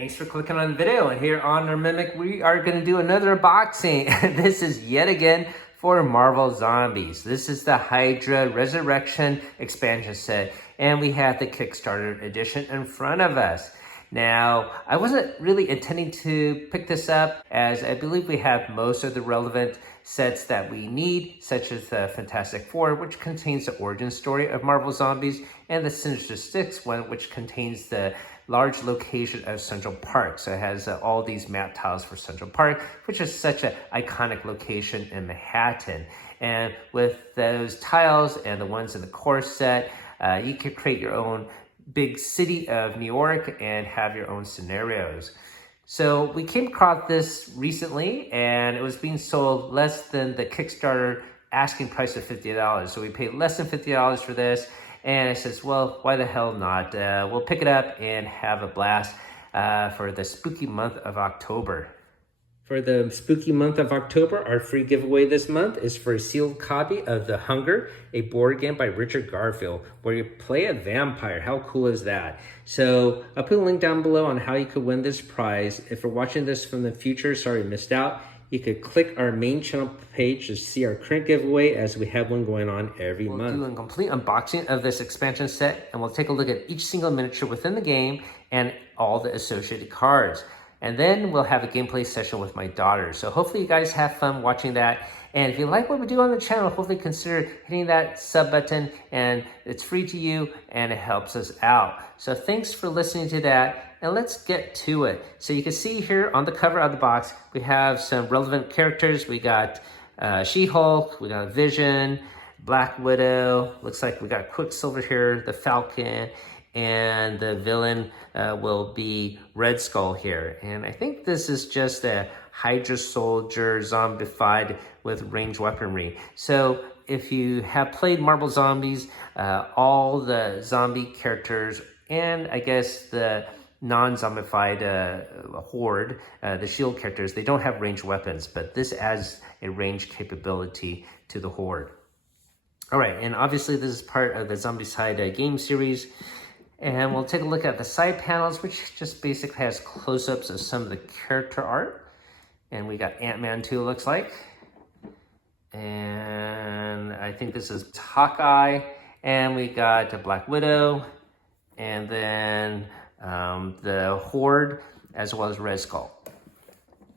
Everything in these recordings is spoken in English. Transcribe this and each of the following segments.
Thanks for clicking on the video, and here on our Mimic we are going to do another unboxing. This is yet again for Marvel Zombies. This is the Hydra Resurrection expansion set, and we have the Kickstarter edition in front of us. Now, I wasn't really intending to pick this up, as I believe we have most of the relevant sets that we need, such as the Fantastic Four, which contains the origin story of Marvel Zombies, and the Sinister Six one, which contains the large location of Central Park. So it has all these map tiles for Central Park, which is such an iconic location in Manhattan. And with those tiles and the ones in the core set, you could create your own big city of New York and have your own scenarios. So we came across this recently, and it was being sold less than the Kickstarter asking price of $50. So we paid less than $50 for this. And I says, well, why the hell not? We'll pick it up and have a blast for the spooky month of October. For the spooky month of October, our free giveaway this month is for a sealed copy of The Hunger, a board game by Richard Garfield, where you play a vampire. How cool is that? So I'll put a link down below on how you could win this prize. If you're watching this from the future, sorry you missed out. You could click our main channel page to see our current giveaway, as we have one going on every month. We'll do a complete unboxing of this expansion set, and we'll take a look at each single miniature within the game and all the associated cards. And then we'll have a gameplay session with my daughter. So hopefully you guys have fun watching that. And if you like what we do on the channel, hopefully consider hitting that sub button, and it's free to you and it helps us out. So thanks for listening to that, and let's get to it. So you can see here on the cover of the box, we have some relevant characters. We got She-Hulk, we got Vision, Black Widow, looks like we got Quicksilver here, the Falcon, and the villain will be Red Skull here. And I think this is just a Hydra soldier zombified with ranged weaponry. So if you have played Marvel Zombies, all the zombie characters, and I guess the non-zombified horde, the shield characters, they don't have ranged weapons, but this adds a ranged capability to the horde. All right, and obviously this is part of the Zombicide game series. And we'll take a look at the side panels, which just basically has close-ups of some of the character art. And we got Ant-Man 2, looks like. And I think this is Hawkeye. And we got a Black Widow. And then the Horde, as well as Red Skull.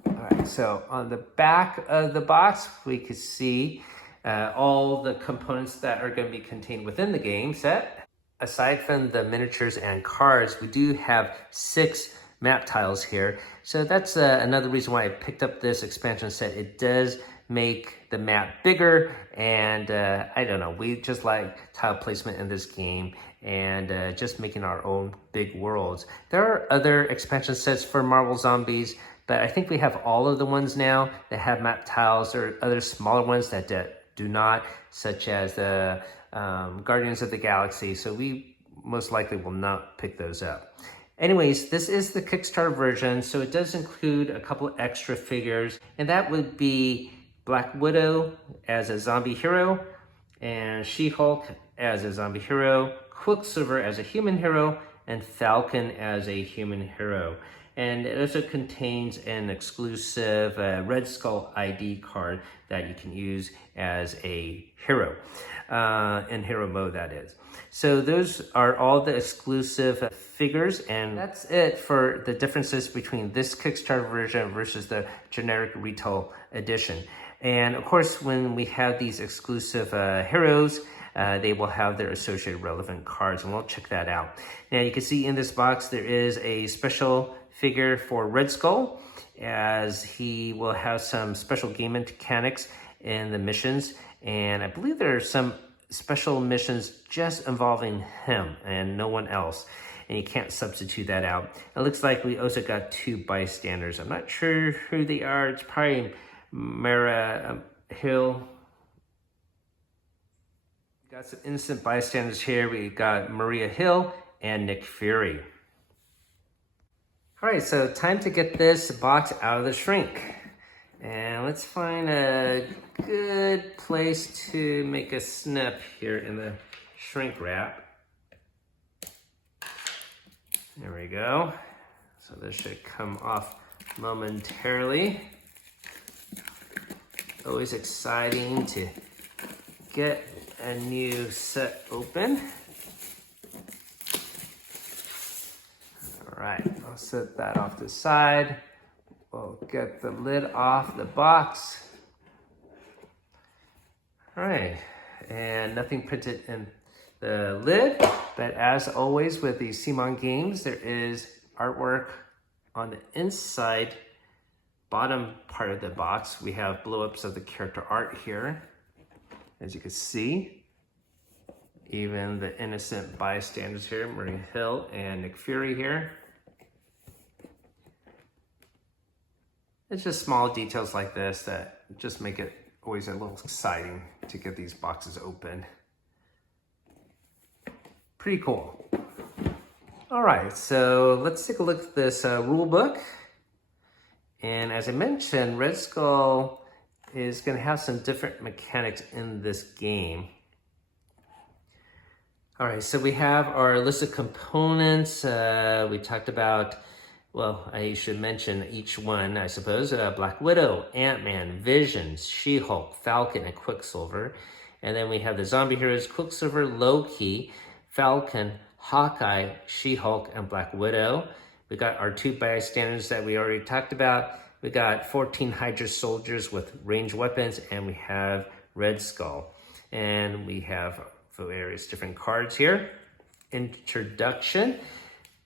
All right, so on the back of the box, we can see all the components that are going to be contained within the game set. Aside from the miniatures and cards, we do have 6 map tiles here. So that's another reason why I picked up this expansion set. It does make the map bigger, and I don't know, we just like tile placement in this game, and just making our own big worlds. There are other expansion sets for Marvel Zombies, but I think we have all of the ones now that have map tiles. Or other smaller ones that do not, such as the Guardians of the Galaxy, so we most likely will not pick those up. Anyways, this is the Kickstarter version, so it does include a couple extra figures, and that would be Black Widow as a zombie hero, and She-Hulk as a zombie hero, Quicksilver as a human hero, and Falcon as a human hero. And it also contains an exclusive Red Skull ID card that you can use as a hero, in hero mode, that is. So those are all the exclusive figures, and that's it for the differences between this Kickstarter version versus the generic retail edition. And of course, when we have these exclusive heroes, they will have their associated relevant cards, and we'll check that out. Now you can see in this box there is a special figure for Red Skull, as he will have some special game mechanics in the missions, and I believe there are some special missions just involving him and no one else, and you can't substitute that out. It looks like we also got 2 bystanders. I'm not sure who they are. It's probably Mara Hill. Got some innocent bystanders here. We got Maria Hill and Nick Fury. All right, so time to get this box out of the shrink. And let's find a good place to make a snip here in the shrink wrap. There we go. So this should come off momentarily. Always exciting to get a new set open. All right, I'll set that off to the side. We'll get the lid off the box. All right, and nothing printed in the lid, but as always with the Simon games, there is artwork on the inside bottom part of the box. We have blow-ups of the character art here, as you can see. Even the innocent bystanders here, Maria Hill and Nick Fury here. It's just small details like this that just make it always a little exciting to get these boxes open. Pretty cool. All right, so let's take a look at this rule book. And as I mentioned, Red Skull is going to have some different mechanics in this game. All right, so we have our list of components. We talked about, well, I should mention each one, I suppose. Black Widow, Ant-Man, Vision, She-Hulk, Falcon, and Quicksilver. And then we have the zombie heroes, Quicksilver, Loki, Falcon, Hawkeye, She-Hulk, and Black Widow. We got our 2 bystanders that we already talked about. We got 14 Hydra soldiers with ranged weapons, and we have Red Skull. And we have various different cards here. Introduction.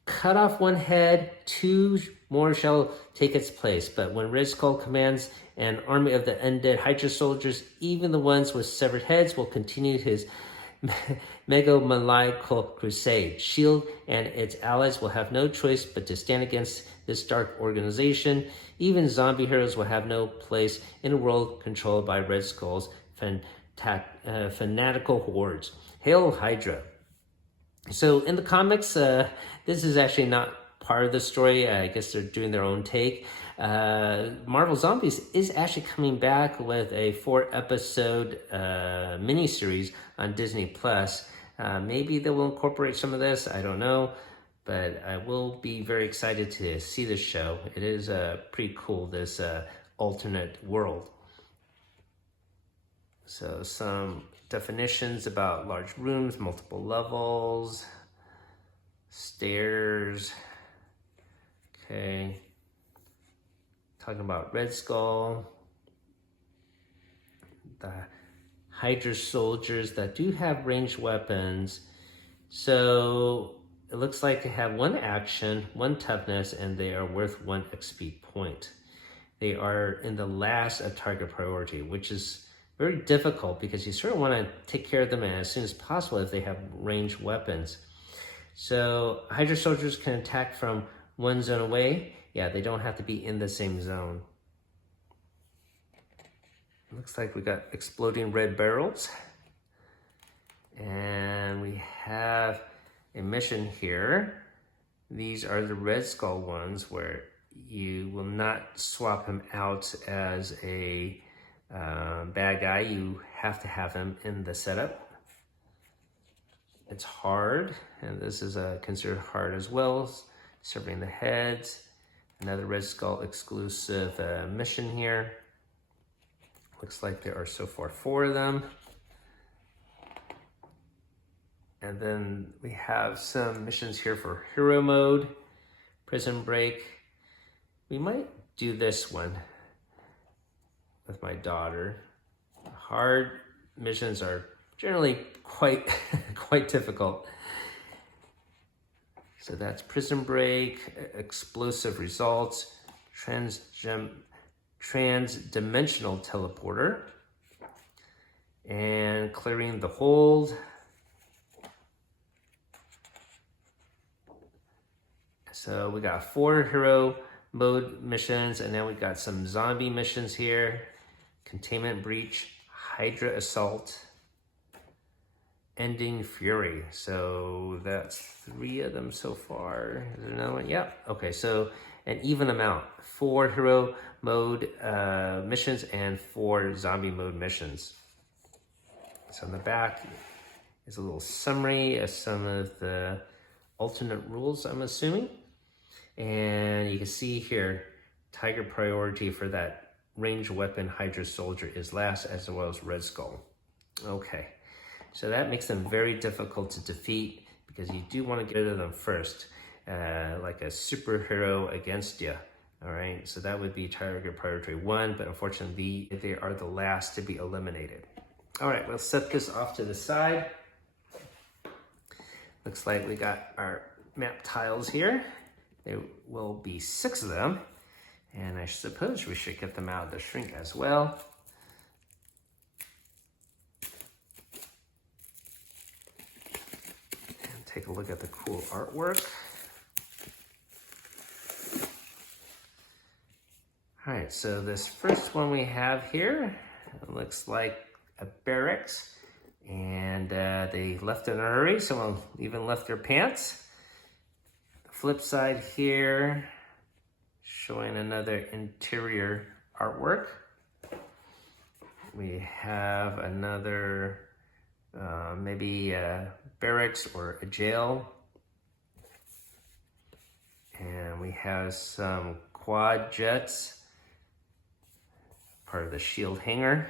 Cut off one head, 2 more shall take its place. But when Red Skull commands an army of the undead Hydra soldiers, even the ones with severed heads will continue his megamaniacal crusade. S.H.I.E.L.D. and its allies will have no choice but to stand against this dark organization. Even zombie heroes will have no place in a world controlled by Red Skull's fanatical hordes. Hail Hydra. So in the comics, this is actually not part of the story. I guess they're doing their own take. Marvel Zombies is actually coming back with a 4-episode miniseries on Disney+. Maybe they will incorporate some of this, I don't know. But I will be very excited to see this show. It is pretty cool, this alternate world. So some definitions about large rooms, multiple levels, stairs. Okay. Talking about Red Skull. The Hydra soldiers that do have ranged weapons. So it looks like they have 1 action, 1 toughness, and they are worth 1 XP point. They are in the last of target priority, which is very difficult because you sort of want to take care of them as soon as possible if they have ranged weapons. So Hydra soldiers can attack from 1 zone away. Yeah, they don't have to be in the same zone. Looks like we got exploding red barrels. And we have a mission here. These are the Red Skull ones where you will not swap him out as a bad guy. You have to have him in the setup. It's hard, and this is considered hard as well. Serving the heads. Another Red Skull exclusive mission here. Looks like there are so far 4 of them. And then we have some missions here for hero mode, prison break. We might do this one with my daughter. Hard missions are generally quite difficult. So that's prison break, explosive results, trans-dimensional teleporter, and clearing the hold. So we got 4 hero mode missions, and then we got some zombie missions here. Containment breach, Hydra assault, ending fury. So that's 3 of them so far. Is there another one? Yeah. Okay, so an even amount. 4 hero mode missions and 4 zombie mode missions. So on the back is a little summary of some of the alternate rules, I'm assuming. And you can see here, Tiger priority for that ranged weapon Hydra soldier is last, as well as Red Skull. Okay, so that makes them very difficult to defeat because you do want to get rid of them first, like a superhero against you. All right, so that would be Tiger priority 1, but unfortunately they are the last to be eliminated. All right, we'll set this off to the side. Looks like we got our map tiles here. There will be 6 of them, and I suppose we should get them out of the shrink as well. And take a look at the cool artwork. All right, so this first one we have here, it looks like a barracks, and they left in a hurry, someone even left their pants. The flip side here, showing another interior artwork. We have another, maybe a barracks or a jail. And we have some quad jets, part of the shield hangar.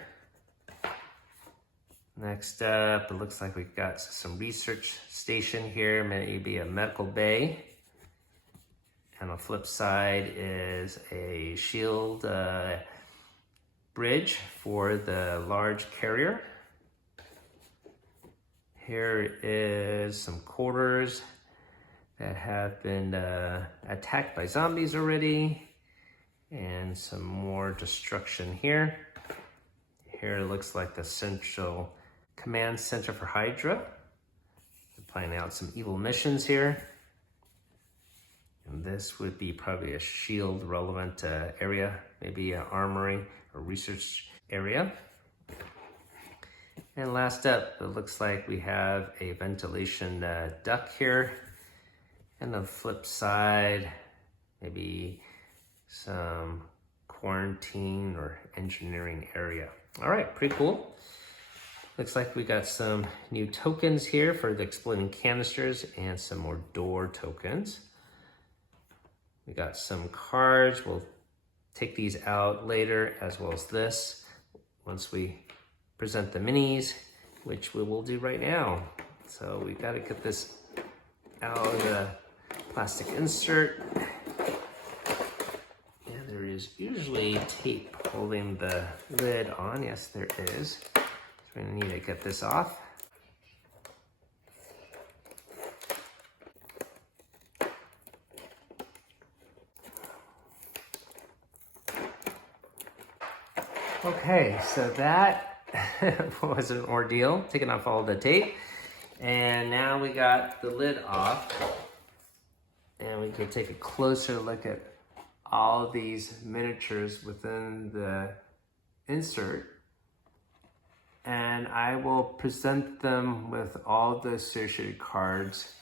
Next up, it looks like we've got some research station here, maybe a medical bay. And on the flip side is a shield bridge for the large carrier. Here is some quarters that have been attacked by zombies already, and some more destruction here. Here it looks like the central command center for Hydra. They're planning out some evil missions here. And this would be probably a shield relevant area, maybe an armory or research area. And last up, it looks like we have a ventilation duct here. And on the flip side, maybe some quarantine or engineering area. All right, pretty cool. Looks like we got some new tokens here for the exploding canisters and some more door tokens. We got some cards. We'll take these out later, as well as this, once we present the minis, which we will do right now. So we got to get this out of the plastic insert. And there is usually tape holding the lid on. Yes, there is. So we're going to need to get this off. Okay, so that was an ordeal, taking off all the tape. And now we got the lid off. And we can take a closer look at all these miniatures within the insert. And I will present them with all the associated cards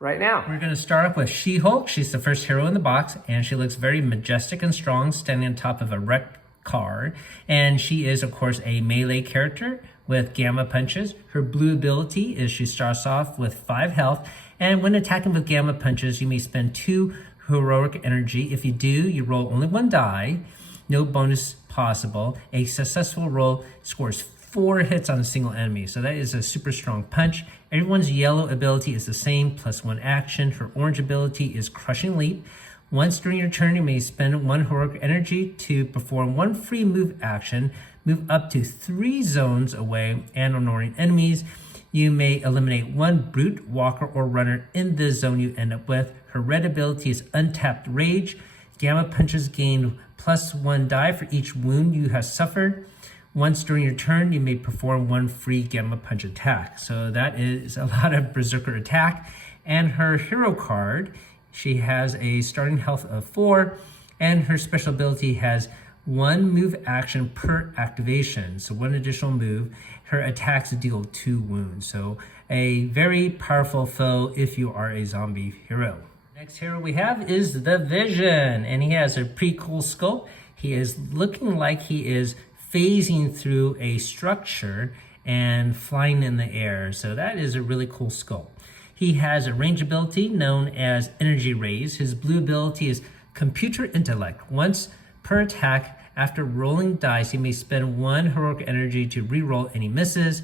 right now. We're going to start off with She-Hulk. She's the first hero in the box, and she looks very majestic and strong, standing on top of a wrecked car. And she is, of course, a melee character with gamma punches. Her blue ability is she starts off with 5 health, and when attacking with gamma punches, you may spend 2 heroic energy. If you do, you roll only 1 die. No bonus possible. A successful roll scores 4 hits on a single enemy. So that is a super strong punch. Everyone's yellow ability is the same, plus 1 action. Her orange ability is Crushing Leap. Once during your turn, you may spend 1 heroic energy to perform 1 free move action, move up to 3 zones away and ignoring enemies. You may eliminate 1 brute, walker, or runner in the zone you end up with. Her red ability is Untapped Rage. Gamma punches gain plus 1 die for each wound you have suffered. Once during your turn, you may perform 1 free gamma punch attack. So that is a lot of berserker attack. And her hero card, she has a starting health of 4, and her special ability has 1 move action per activation. So 1 additional move. Her attacks deal 2 wounds. So a very powerful foe if you are a zombie hero. Next hero we have is the Vision, and he has a pretty cool sculpt. He is looking like he is phasing through a structure and flying in the air. So that is a really cool sculpt. He has a range ability known as Energy Rays. His blue ability is Computer Intellect. Once per attack, after rolling dice, you may spend 1 heroic energy to reroll any misses.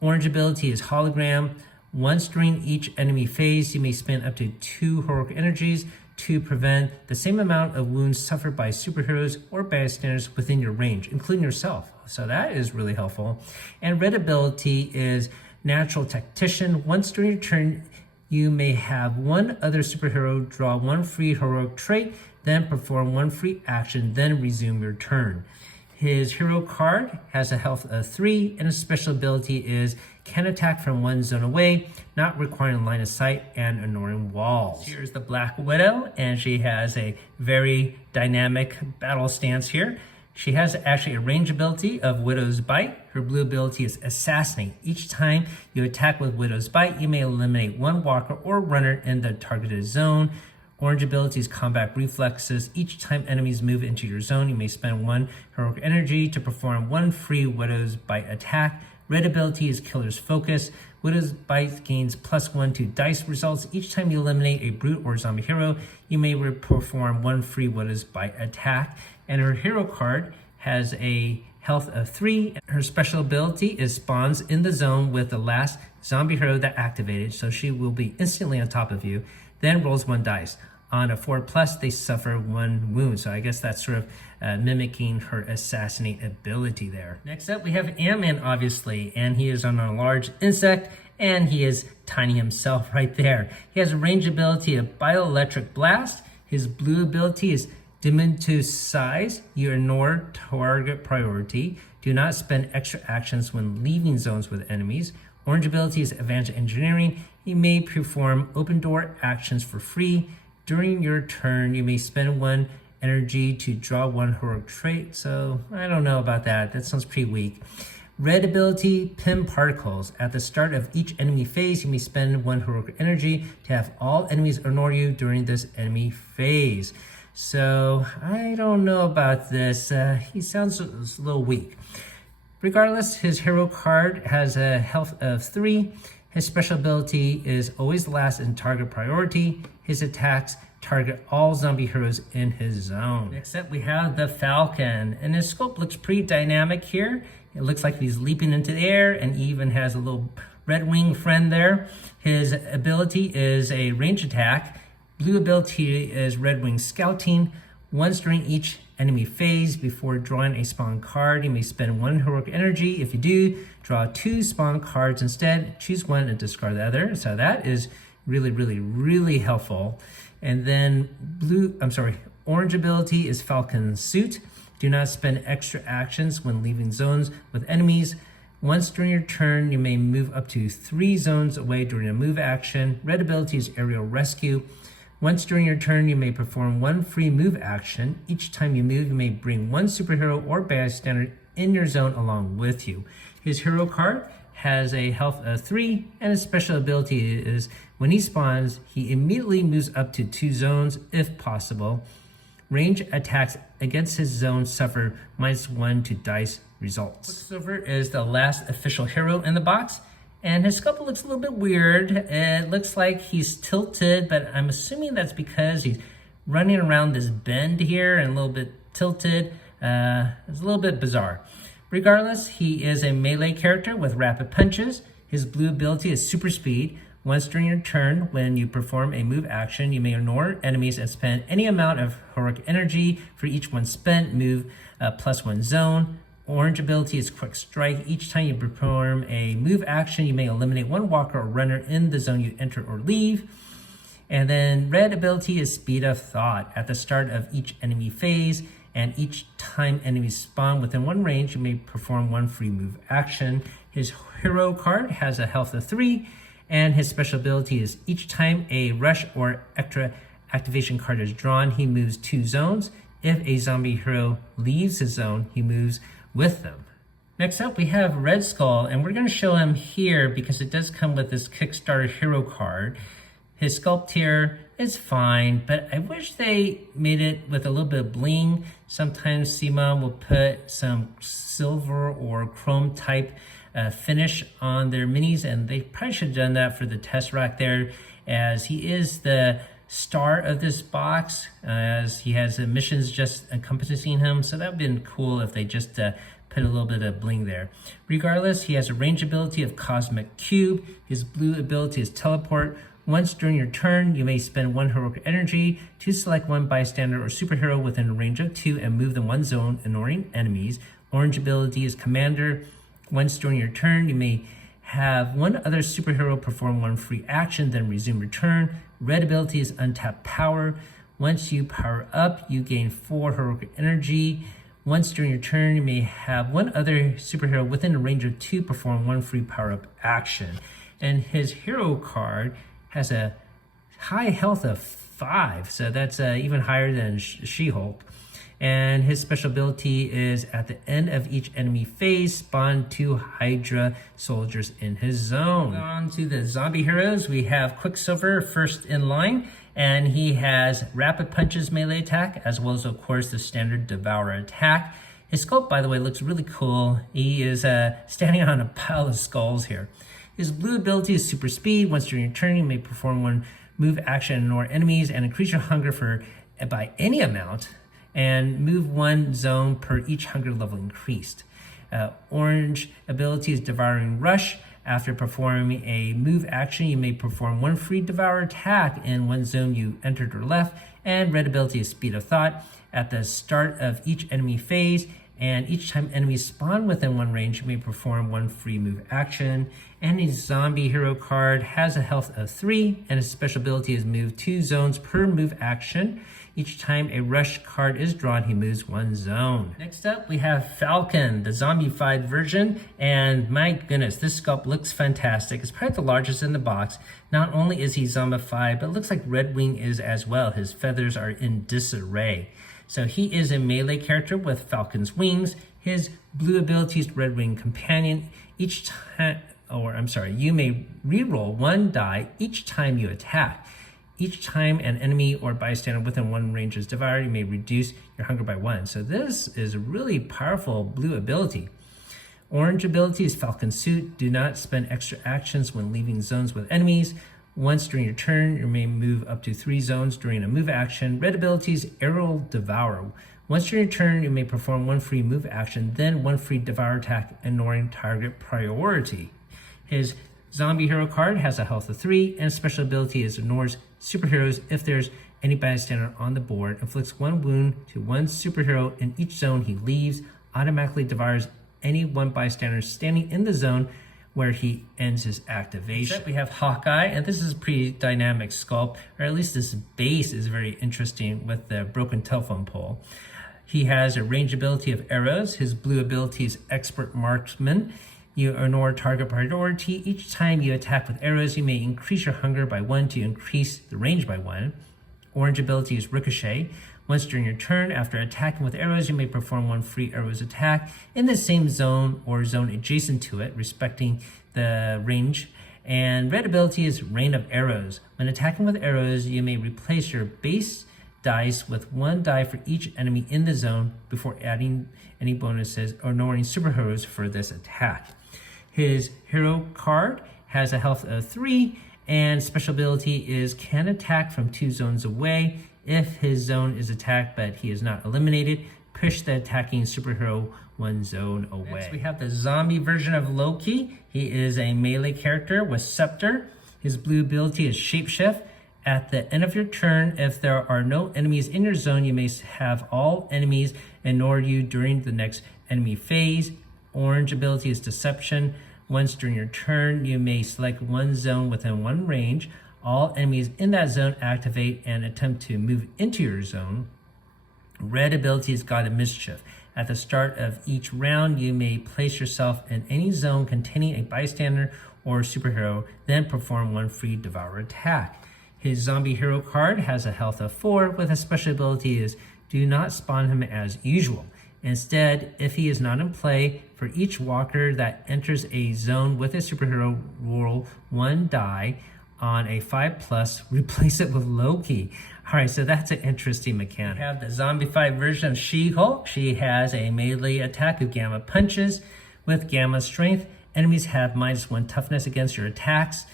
Orange ability is Hologram. Once during each enemy phase, you may spend up to 2 heroic energies to prevent the same amount of wounds suffered by superheroes or bystanders within your range, including yourself. So that is really helpful. And red ability is Natural Tactician. Once during your turn, you may have 1 other superhero draw 1 free heroic trait, then perform 1 free action, then resume your turn. His hero card has a health of 3, and his special ability is can attack from 1 zone away, not requiring line of sight and ignoring walls. Here's the Black Widow, and she has a very dynamic battle stance here. She has actually a range ability of Widow's Bite. Her blue ability is Assassinate. Each time you attack with Widow's Bite, you may eliminate 1 walker or runner in the targeted zone. Orange ability is Combat Reflexes. Each time enemies move into your zone, you may spend 1 heroic energy to perform 1 free Widow's Bite attack. Red ability is Killer's Focus. Widow's Bite gains +1 to dice results. Each time you eliminate a brute or zombie hero, you may perform 1 free Widow's Bite attack. And her hero card has a health of 3. Her special ability is spawns in the zone with the last zombie hero that activated, so she will be instantly on top of you, then rolls 1 dice. On a 4+, they suffer 1 wound. So I guess that's sort of mimicking her Assassinate ability there. Next up, we have Ant-Man, obviously, and he is on a large insect, and he is tiny himself right there. He has a range ability of Bioelectric Blast. His blue ability is Diminutive Size. You ignore target priority. Do not spend extra actions when leaving zones with enemies. Orange ability is Advanced Engineering. You may perform open door actions for free. During your turn, you may spend 1 energy to draw 1 heroic trait. So I don't know about that. That sounds pretty weak. Red ability, Pin Particles. At the start of each enemy phase, you may spend 1 heroic energy to have all enemies ignore you during this enemy phase. So I don't know about this. He sounds a little weak. Regardless, his hero card has a health of 3. His special ability is always last in target priority. His attacks target all zombie heroes in his zone. Next up, we have the Falcon, and his scope looks pretty dynamic here. It looks like he's leaping into the air and even has a little red wing friend there. His ability is a range attack. Blue ability is Red Wing Scouting. Once during each enemy phase, before drawing a spawn card, you may spend 1 heroic energy. If you do, draw 2 spawn cards instead. Choose 1 and discard the other. So that is really helpful. And then orange ability is Falcon Suit. Do not spend extra actions when leaving zones with enemies. Once during your turn, you may move up to 3 zones away during a move action. Red ability is Aerial Rescue. Once during your turn, you may perform 1 free move action. Each time you move, you may bring 1 superhero or bystander in your zone along with you. His hero card has a health of 3, and his special ability is when he spawns, he immediately moves up to 2 zones if possible. Range attacks against his zone suffer -1 to dice results. Quicksilver is the last official hero in the box, and his sculpt looks a little bit weird. It looks like he's tilted, but I'm assuming that's because he's running around this bend here and a little bit tilted. It's a little bit bizarre. Regardless, he is a melee character with rapid punches. His blue ability is Super Speed. Once during your turn, when you perform a move action, you may ignore enemies and spend any amount of heroic energy for each one spent, move +1 zone. Orange ability is Quick Strike. Each time you perform a move action, you may eliminate 1 walker or runner in the zone you enter or leave. And then red ability is Speed of Thought. At the start of each enemy phase, and each time enemies spawn within 1 range, you may perform 1 free move action. His hero card has a health of 3, and his special ability is each time a rush or extra activation card is drawn, he moves 2 zones. If a zombie hero leaves his zone, he moves with them. Next up, we have Red Skull, and we're going to show him here because it does come with this Kickstarter hero card. His sculpt here is fine, but I wish they made it with a little bit of bling. Sometimes CMON will put some silver or chrome type finish on their minis, and they probably should have done that for the test rack there, as he is the star of this box, as he has missions just encompassing him. So that would have been cool if they just put a little bit of bling there. Regardless, he has a range ability of Cosmic Cube. His blue ability is Teleport. Once during your turn, you may spend 1 heroic energy to select one bystander or superhero within a range of 2 and move them 1 zone, ignoring enemies. Orange ability is Commander. Once during your turn, you may have one other superhero perform 1 free action, then resume your turn. Red ability is Untapped Power. Once you power up, you gain 4 heroic energy. Once during your turn, you may have one other superhero within a range of 2 perform 1 free power-up action. And his hero card has a high health of 5, so that's even higher than She-Hulk. And his special ability is at the end of each enemy phase, spawn 2 Hydra soldiers in his zone. On to the zombie heroes, we have Quicksilver first in line, and he has rapid punches melee attack, as well as of course the standard Devour attack. His sculpt, by the way, looks really cool. He is standing on a pile of skulls here. His blue ability is Super Speed. Once during your turn, you may perform 1 move action and ignore enemies and increase your hunger by any amount, and move 1 zone per each hunger level increased. Orange ability is Devouring Rush. After performing a move action, you may perform 1 free Devour attack in 1 zone you entered or left. And red ability is Speed of Thought. At the start of each enemy phase, and each time enemies spawn within 1 range, you may perform 1 free move action. And his zombie hero card has a health of 3, and his special ability is move 2 zones per move action. Each time a rush card is drawn, he moves 1 zone. Next up, we have Falcon, the zombified version, and my goodness, this sculpt looks fantastic. It's probably the largest in the box. Not only is he zombified, but it looks like Red Wing is as well. His feathers are in disarray. So he is a melee character with Falcon's wings. His blue ability is Red Wing Companion. You may reroll 1 die each time you attack. Each time an enemy or bystander within 1 range is devoured, you may reduce your hunger by 1. So this is a really powerful blue ability. Orange ability is Falcon Suit. Do not spend extra actions when leaving zones with enemies. Once during your turn, you may move up to 3 zones during a move action. Red ability is Aerial Devour. Once during your turn, you may perform 1 free move action, then 1 free Devour attack, ignoring target priority. His zombie hero card has a health of 3, and special ability is ignores superheroes if there's any bystander on the board, inflicts 1 wound to 1 superhero in each zone he leaves, automatically devours any 1 bystander standing in the zone where he ends his activation. Next, we have Hawkeye, and this is a pretty dynamic sculpt, or at least this base is very interesting with the broken telephone pole. He has a range ability of arrows. His blue ability is Expert Marksman. You ignore target priority. Each time you attack with arrows, you may increase your hunger by 1 to increase the range by 1. Orange ability is Ricochet. Once during your turn, after attacking with arrows, you may perform 1 free arrows attack in the same zone or zone adjacent to it, respecting the range. And red ability is Rain of Arrows. When attacking with arrows, you may replace your base dice with 1 die for each enemy in the zone before adding any bonuses or ignoring superheroes for this attack. His hero card has a health of 3, and special ability is can attack from 2 zones away. If his zone is attacked but he is not eliminated, push the attacking superhero 1 zone away. Next, we have the zombie version of Loki. He is a melee character with Scepter. His blue ability is Shapeshift. At the end of your turn, if there are no enemies in your zone, you may have all enemies ignore you during the next enemy phase. Orange ability is Deception. Once during your turn, you may select 1 zone within 1 range. All enemies in that zone activate and attempt to move into your zone. Red ability is God of Mischief. At the start of each round, you may place yourself in any zone containing a bystander or superhero, then perform 1 free Devour attack. His zombie hero card has a health of 4, with a special ability is do not spawn him as usual. Instead, if he is not in play, for each walker that enters a zone with a superhero, roll 1 die. On a 5+, replace it with Loki. All right, so that's an interesting mechanic. We have the zombified version of She-Hulk. She has a melee attack of Gamma Punches with Gamma Strength, Enemies have -1 toughness against your attacks.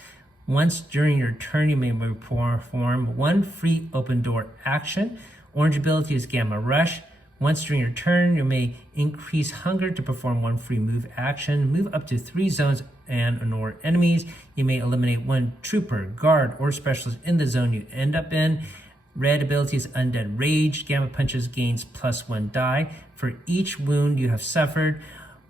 Once during your turn, you may perform one free open door action. Orange ability is Gamma Rush. Once during your turn, you may increase hunger to perform one free move action. Move up to 3 zones and ignore enemies. You may eliminate 1 trooper, guard, or specialist in the zone you end up in. Red ability is Undead Rage. Gamma Punches gains +1 die for each wound you have suffered.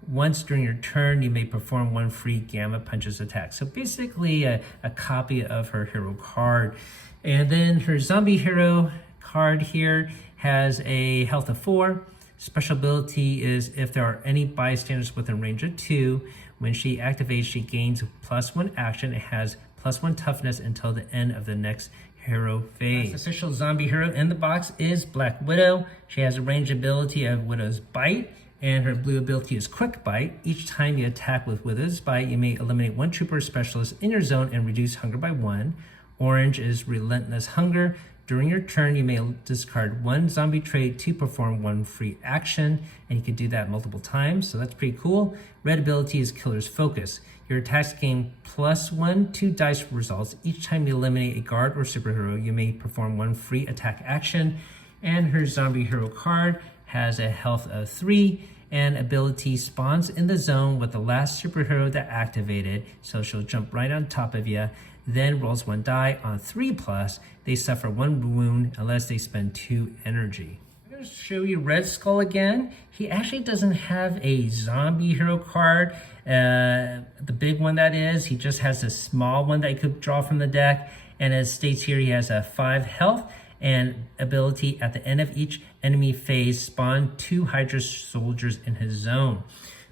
Once during your turn, you may perform 1 free Gamma Punches attack. So basically a copy of her hero card. And then her zombie hero card here has a health of 4. Special ability is if there are any bystanders within range of 2. When she activates, she gains +1 action. It has +1 toughness until the end of the next hero phase. The official zombie hero in the box is Black Widow. She has a ranged ability of Widow's Bite, and her blue ability is Quick Bite. Each time you attack with Widow's Bite, you may eliminate 1 trooper specialist in your zone and reduce hunger by 1. Orange is Relentless Hunger. During your turn, you may discard 1 zombie trait to perform 1 free action, and you can do that multiple times, so that's pretty cool. Red ability is Killer's Focus. Your attacks gain +1 to dice results. Each time you eliminate a guard or superhero, you may perform 1 free attack action. And her zombie hero card has a health of 3, and ability spawns in the zone with the last superhero that activated, so she'll jump right on top of you, then rolls 1 die. On 3+, they suffer 1 wound unless they spend 2 energy. I'm going to show you Red Skull again. He actually doesn't have a zombie hero card, the big one that is. He just has a small one that you could draw from the deck, and as states here, he has a 5 health, and ability at the end of each enemy phase spawn 2 Hydra soldiers in his zone.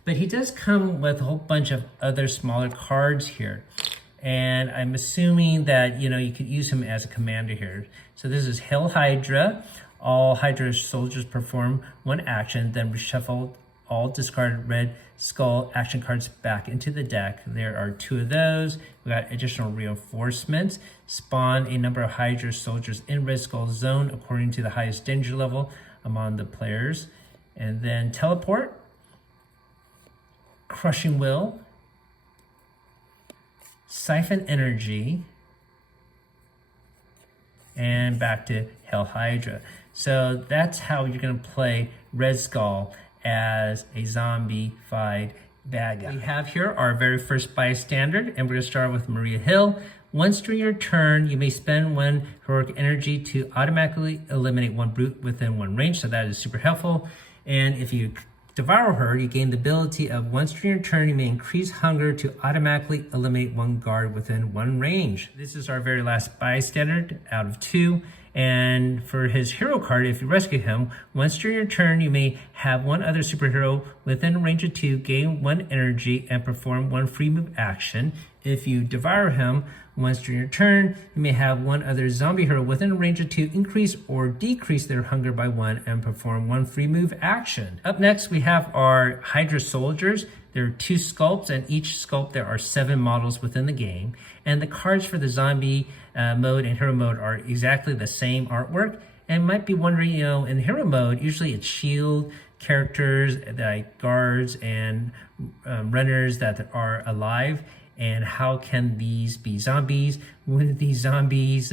But he does come with a whole bunch of other smaller cards here. And I'm assuming that, you could use him as a commander here. So this is Hail Hydra. All Hydra soldiers perform 1 action, then reshuffle all discarded Red Skull action cards back into the deck. There are 2 of those. We got additional reinforcements. Spawn a number of Hydra soldiers in Red Skull's zone according to the highest danger level among the players. And then teleport, Crushing Will, Siphon Energy, and back to Hail Hydra. So that's how you're going to play Red Skull as a zombie-fied bad guy. We have here our very first bystander, and we're going to start with Maria Hill. Once during your turn, you may spend 1 heroic energy to automatically eliminate 1 brute within 1 range, so that is super helpful. And if you devour her, you gain the ability of once during your turn, you may increase hunger to automatically eliminate 1 guard within 1 range. This is our very last bystander out of 2. And for his hero card, if you rescue him, once during your turn, you may have 1 other superhero within range of 2, gain 1 energy, and perform 1 free move action. If you devour him, once during your turn, you may have 1 other zombie hero within range of 2 increase or decrease their hunger by 1 and perform 1 free move action. Up next, we have our Hydra soldiers. There are 2 sculpts, and each sculpt there are 7 models within the game. And the cards for the zombie mode and hero mode are exactly the same artwork. And you might be wondering, in hero mode, usually it's shield characters like guards and runners that are alive. And how can these be zombies? When these zombies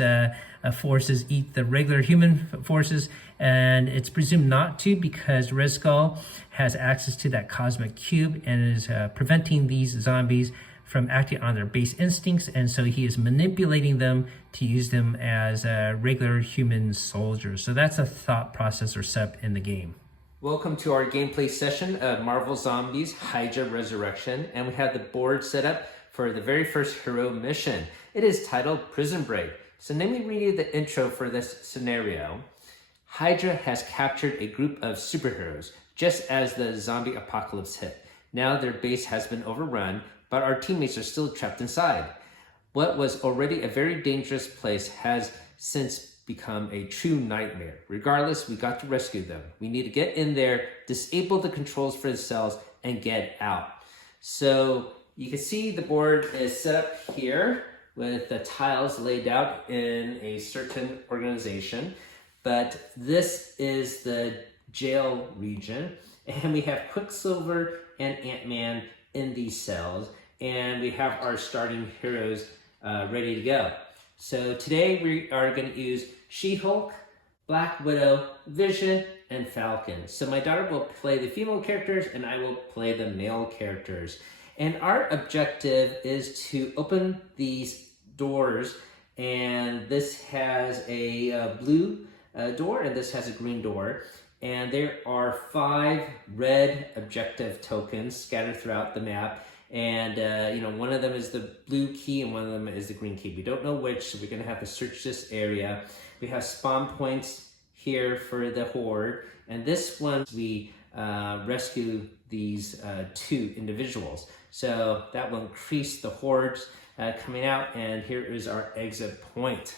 forces eat the regular human forces? And it's presumed not to, because Red Skull has access to that cosmic cube and is preventing these zombies from acting on their base instincts, and so he is manipulating them to use them as regular human soldiers. So that's a thought process or setup in the game. Welcome to our gameplay session of Marvel Zombies Hydra Resurrection, and we have the board set up for the very first hero mission. It is titled Prison Break. So let me read you the intro for this scenario. Hydra has captured a group of superheroes just as the zombie apocalypse hit. Now their base has been overrun, but our teammates are still trapped inside. What was already a very dangerous place has since become a true nightmare. Regardless, we got to rescue them. We need to get in there, disable the controls for the cells, and get out. So you can see the board is set up here with the tiles laid out in a certain organization. But this is the jail region, and we have Quicksilver and Ant-Man in these cells, and we have our starting heroes ready to go. So today we are going to use She-Hulk, Black Widow, Vision, and Falcon. So my daughter will play the female characters and I will play the male characters. And our objective is to open these doors, and this has a blue door and this has a green door. And there are 5 red objective tokens scattered throughout the map. And one of them is the blue key and one of them is the green key. We don't know which, so we're gonna have to search this area. We have spawn points here for the horde, and this one we rescue these 2 individuals. So that will increase the hordes coming out, and here is our exit point.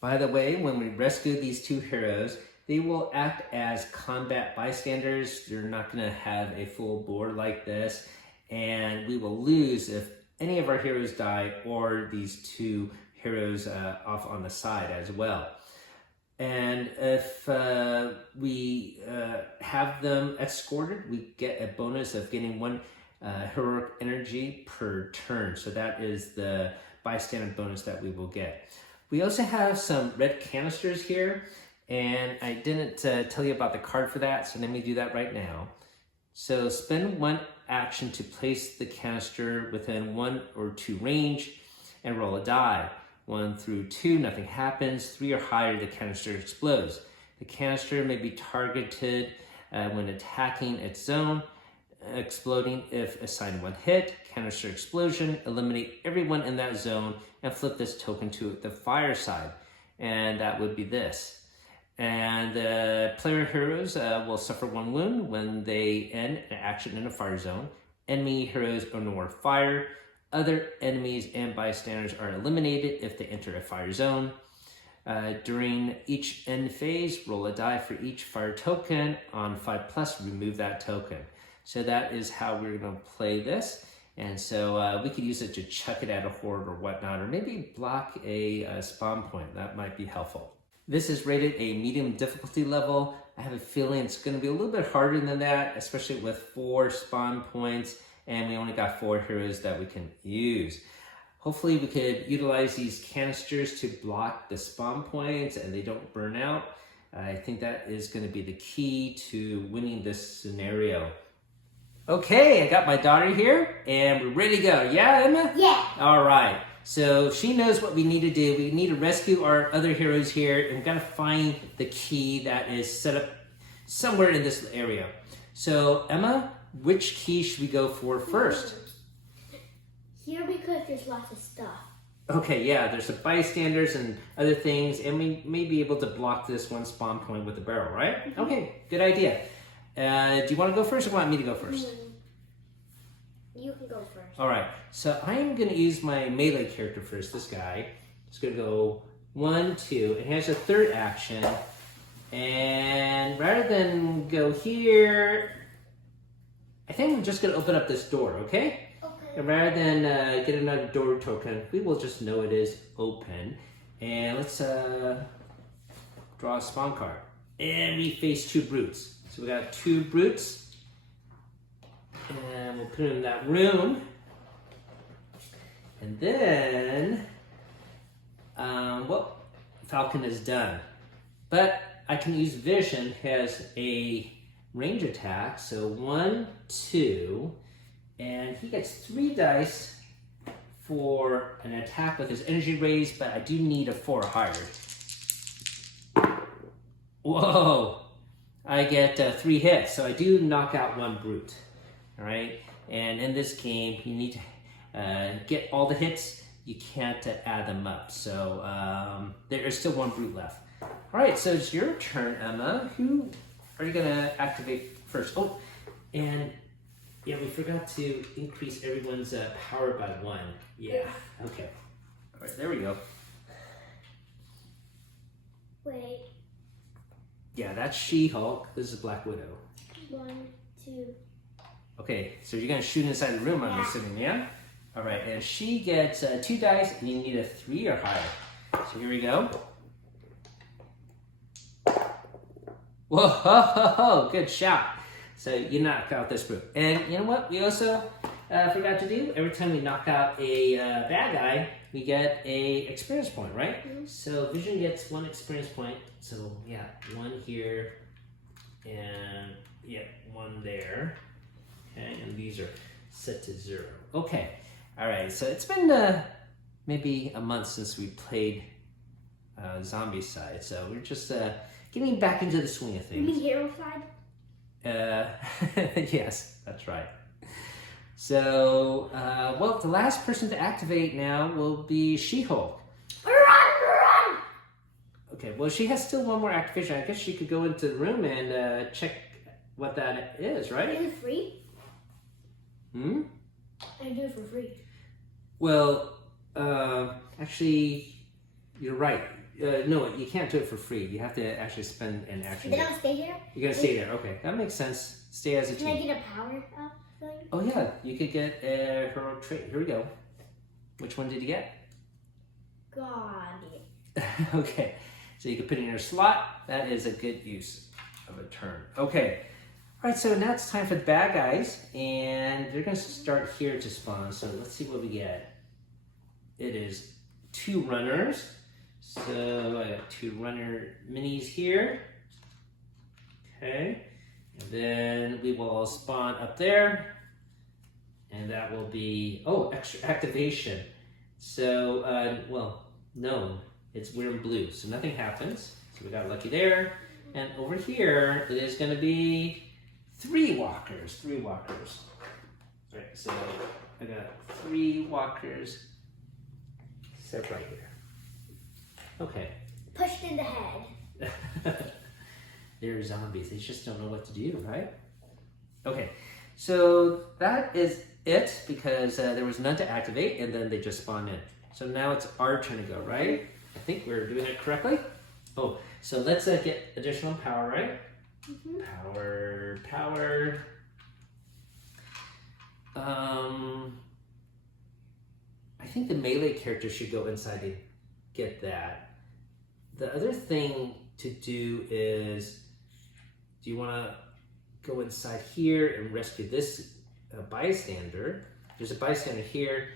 By the way, when we rescue these 2 heroes, they will act as combat bystanders. They're not gonna have a full board like this, and we will lose if any of our heroes die or these 2 heroes off on the side as well. And if we have them escorted, we get a bonus of getting 1 heroic energy per turn. So that is the bystander bonus that we will get. We also have some red canisters here, and I didn't tell you about the card for that, so let me do that right now. So spend 1 action to place the canister within 1 or 2 range and roll a die. 1 through 2, nothing happens. 3 or higher, the canister explodes. The canister may be targeted when attacking its zone, exploding if assigned 1 hit. Canister explosion, eliminate everyone in that zone and flip this token to the fire side. And that would be this. And the player heroes will suffer 1 wound when they end an action in a fire zone. Enemy heroes ignore fire. Other enemies and bystanders are eliminated if they enter a fire zone. During each end phase, roll a die for each fire token. On 5+, remove that token. So that is how we're going to play this. And so we could use it to chuck it at a horde or whatnot, or maybe block a spawn point. That might be helpful. This is rated a medium difficulty level. I have a feeling it's going to be a little bit harder than that, especially with 4 spawn points, and we only got 4 heroes that we can use. Hopefully we could utilize these canisters to block the spawn points and they don't burn out. I think that is going to be the key to winning this scenario. Okay, I got my daughter here and we're ready to go. Yeah, Emma? Yeah. All right. So she knows what we need to do. We need to rescue our other heroes here, and we've got to find the key that is set up somewhere in this area. So Emma, which key should we go for first? Here, because there's lots of stuff. Okay, yeah, there's some bystanders and other things, and we may be able to block this 1 spawn point with the barrel, right? Mm-hmm. Okay, good idea. Do you want to go first or want me to go first? You can go first. All right, so I'm going to use my melee character first, this guy. It's going to go 1, 2, and here's a 3rd action. And rather than go here, I think I'm just going to open up this door, okay? Okay. And rather than get another door token, we will just know it is open. And let's draw a spawn card. And we face 2 brutes. So we got 2 brutes. And we'll put it in that room. And then, well, Falcon is done. But I can use Vision as a range attack. So 1, 2, and he gets 3 dice for an attack with his energy raise, but I do need a 4 or higher. Whoa! I get 3 hits, so I do knock out 1 brute. All right, and in this game, you need to get all the hits. You can't add them up. So there is still 1 brute left. All right, so it's your turn, Emma. Who are you gonna activate first? Oh, and yeah, we forgot to increase everyone's power by 1. Yeah. Okay. All right, there we go. Wait. Yeah, that's She-Hulk. This is Black Widow. 1, 2. Okay, so you're gonna shoot inside the room, I'm assuming, yeah? All right, and she gets 2 dice, and you need a 3 or higher. So here we go. Whoa, ho, ho, ho, good shot. So you knocked out this group. And you know what? We also forgot to do. Every time we knock out a bad guy, we get a experience point, right? So Vision gets 1 experience point. So yeah, 1 here, and yeah, 1 there. Okay, and these are set to 0. Okay, all right. So it's been maybe a month since we played zombie side, so we're just getting back into the swing of things. You mean hero side? Yes, that's right. So, well, the last person to activate now will be She-Hulk. Run! Okay, well, she has still 1 more activation. I guess she could go into the room and check what that is, right? Is it free? I do it for free. Well, actually, you're right. No, you can't do it for free. You have to actually spend an action. Then I'll stay here? You're gonna stay there. Okay, that makes sense. Stay as a team. Can I get a power up thing? Oh yeah, you could get a hero trait. Here we go. Which one did you get? God. Okay, so you can put it in your slot. That is a good use of a turn. Okay, all right, so now it's time for the bad guys, and they're gonna start here to spawn. So let's see what we get. It is 2 runners. So I got 2 runner minis here. Okay, and then we will all spawn up there, and that will be, oh, extra activation. So, well, no, we're in blue, so nothing happens. So we got lucky there. And over here, it is going to be 3 walkers. 3 walkers. All right, so I got 3 walkers set right here. Okay. Pushed in the head. They're zombies. They just don't know what to do, right? Okay, so that is it because there was none to activate and then they just spawned in. So now it's our turn to go, right? I think we're doing it correctly. Oh, so let's get additional power, right? Power. I think the melee character should go inside and get that. The other thing to do is, do you want to go inside here and rescue this bystander? There's a bystander here,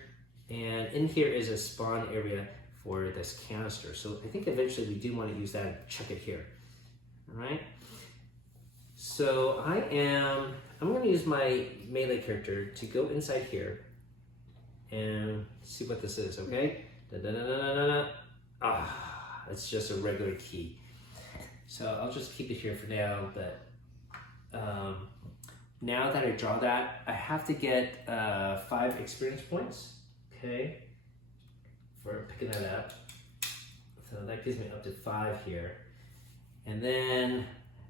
and in here is a spawn area for this canister. So I think eventually we do want to use that and check it here. All right. So I'm going to use my melee character to go inside here and see what this is. Okay. It's just a regular key. So I'll just keep it here for now, but now that I draw that, I have to get 5 experience points, okay, for picking that up. So that gives me up to 5 here. And then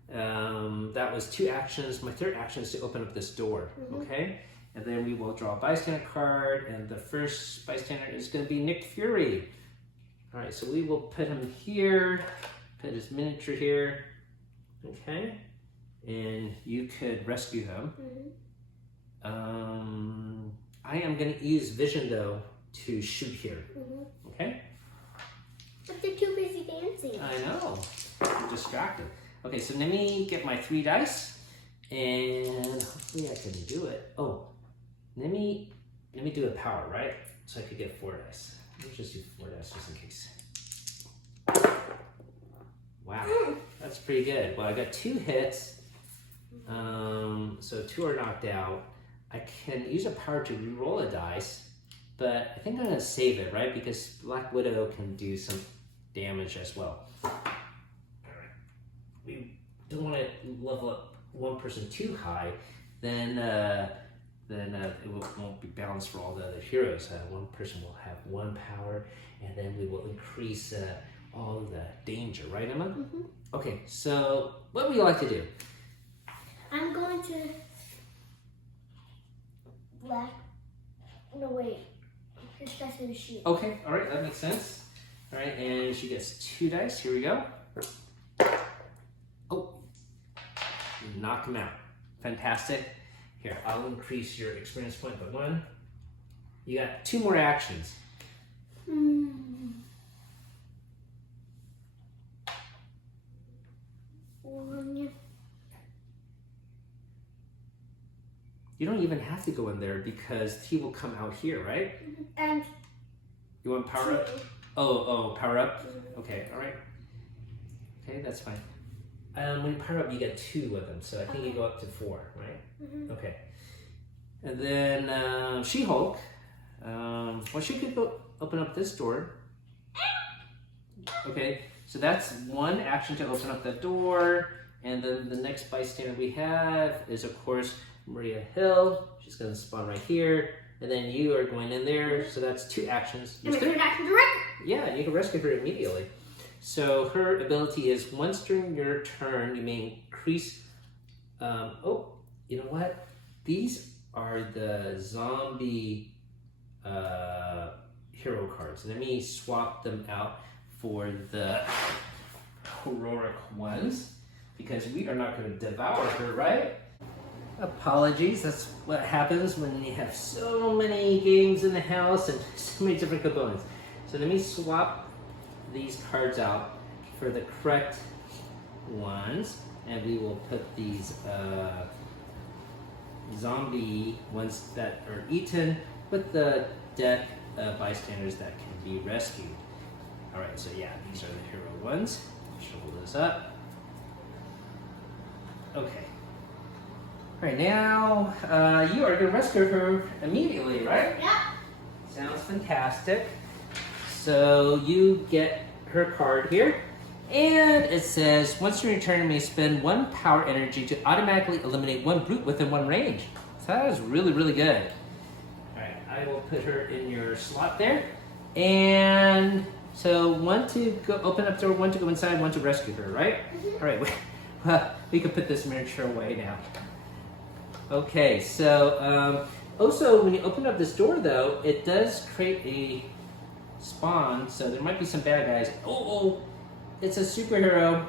that was 2 actions. My 3rd action is to open up this door, okay? And then we will draw a bystander card, and the first bystander is going to be Nick Fury. All right, so we will put him here, put his miniature here, okay? And you could rescue him. I am going to use Vision, though, to shoot here, okay? But they're too busy dancing. I know, I'm distracted. Okay, so let me get my 3 dice, and hopefully I can do it. Oh, let me do a power, right? So I could get 4 dice. Let's just do 4 dice just in case. Wow, that's pretty good. Well, I got 2 hits, so 2 are knocked out. I can use a power to re-roll a dice, but I think I'm gonna save it, right? Because Black Widow can do some damage as well. All right. We don't want to level up one person too high, then it won't be balanced for all the other heroes. One person will have 1 power, and then we will increase all the danger, right, Emma? Okay, so what would you like to do? I'm going to black. No, wait. This guy's gonna shoot. Okay, all right, that makes sense. All right, and she gets 2 dice. Here we go. Oh, knock him out. Fantastic. Here, I'll increase your experience point by 1. You got 2 more actions. You don't even have to go in there because he will come out here, right? And you want power up? Oh, power up? Okay, all right. Okay, that's fine. When you power up, you get 2 of them, so I think you go up to 4, right? Okay. And then She-Hulk, well, she could go open up this door. Okay, so that's one action to open up the door. And then the next bystander we have is, of course, Maria Hill. She's going to spawn right here. And then you are going in there, so that's 2 actions. And make an action to rescue. Yeah, you can rescue her immediately. So her ability is once during your turn, you may increase. Oh, you know what? These are the zombie hero cards. Let me swap them out for the heroic ones because we are not going to devour her, right? Apologies, that's what happens when you have so many games in the house and so many different components. So let me swap these cards out for the correct ones, and we will put these zombie ones that are eaten with the dead bystanders that can be rescued. All right, so yeah, these are the hero ones. Shovel this up. Okay. All right, now you are gonna rescue her immediately, right? Yeah. Sounds fantastic. So you get her card here, and it says, once you return, you may spend 1 power energy to automatically eliminate 1 brute within 1 range. So that is really, really good. All right, I will put her in your slot there. And so 1 to go open up the door, 1 to go inside, 1 to rescue her, right? All right, we can put this miniature away now. Okay, so also when you open up this door though, it does create a spawn, so there might be some bad guys. Oh, it's a superhero.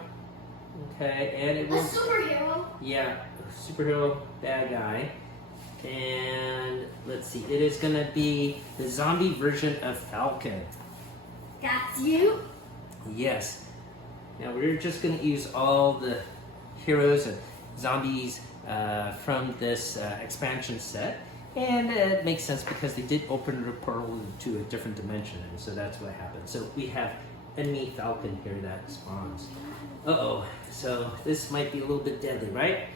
Okay, and it will... A superhero? Yeah, a superhero bad guy. And let's see, it is gonna be the zombie version of Falcon. That's you? Yes. Now we're just gonna use all the heroes and zombies from this expansion set. And it makes sense because they did open a portal to a different dimension, and so that's what happened. So we have enemy Falcon here that spawns. Uh-oh, so this might be a little bit deadly, right?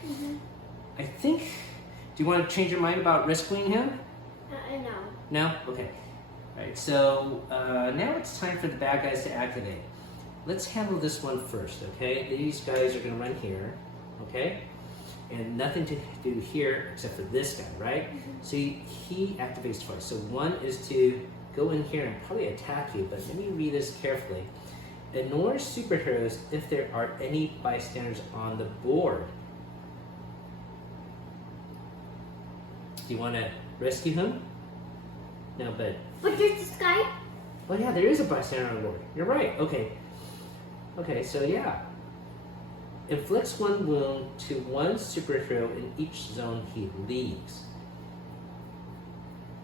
I think, do you want to change your mind about rescuing him? No. No? Okay. All right, so now it's time for the bad guys to activate. Let's handle this one first, okay? These guys are gonna run here, okay? And nothing to do here except for this guy, right? So he activates twice. So 1 is to go in here and probably attack you, but let me read this carefully. Ignore superheroes if there are any bystanders on the board. Do you want to rescue him? No, but... But there's this guy? Well, yeah, there is a bystander on the board. You're right, okay. Okay, so yeah. Inflicts 1 wound to 1 superhero in each zone he leaves.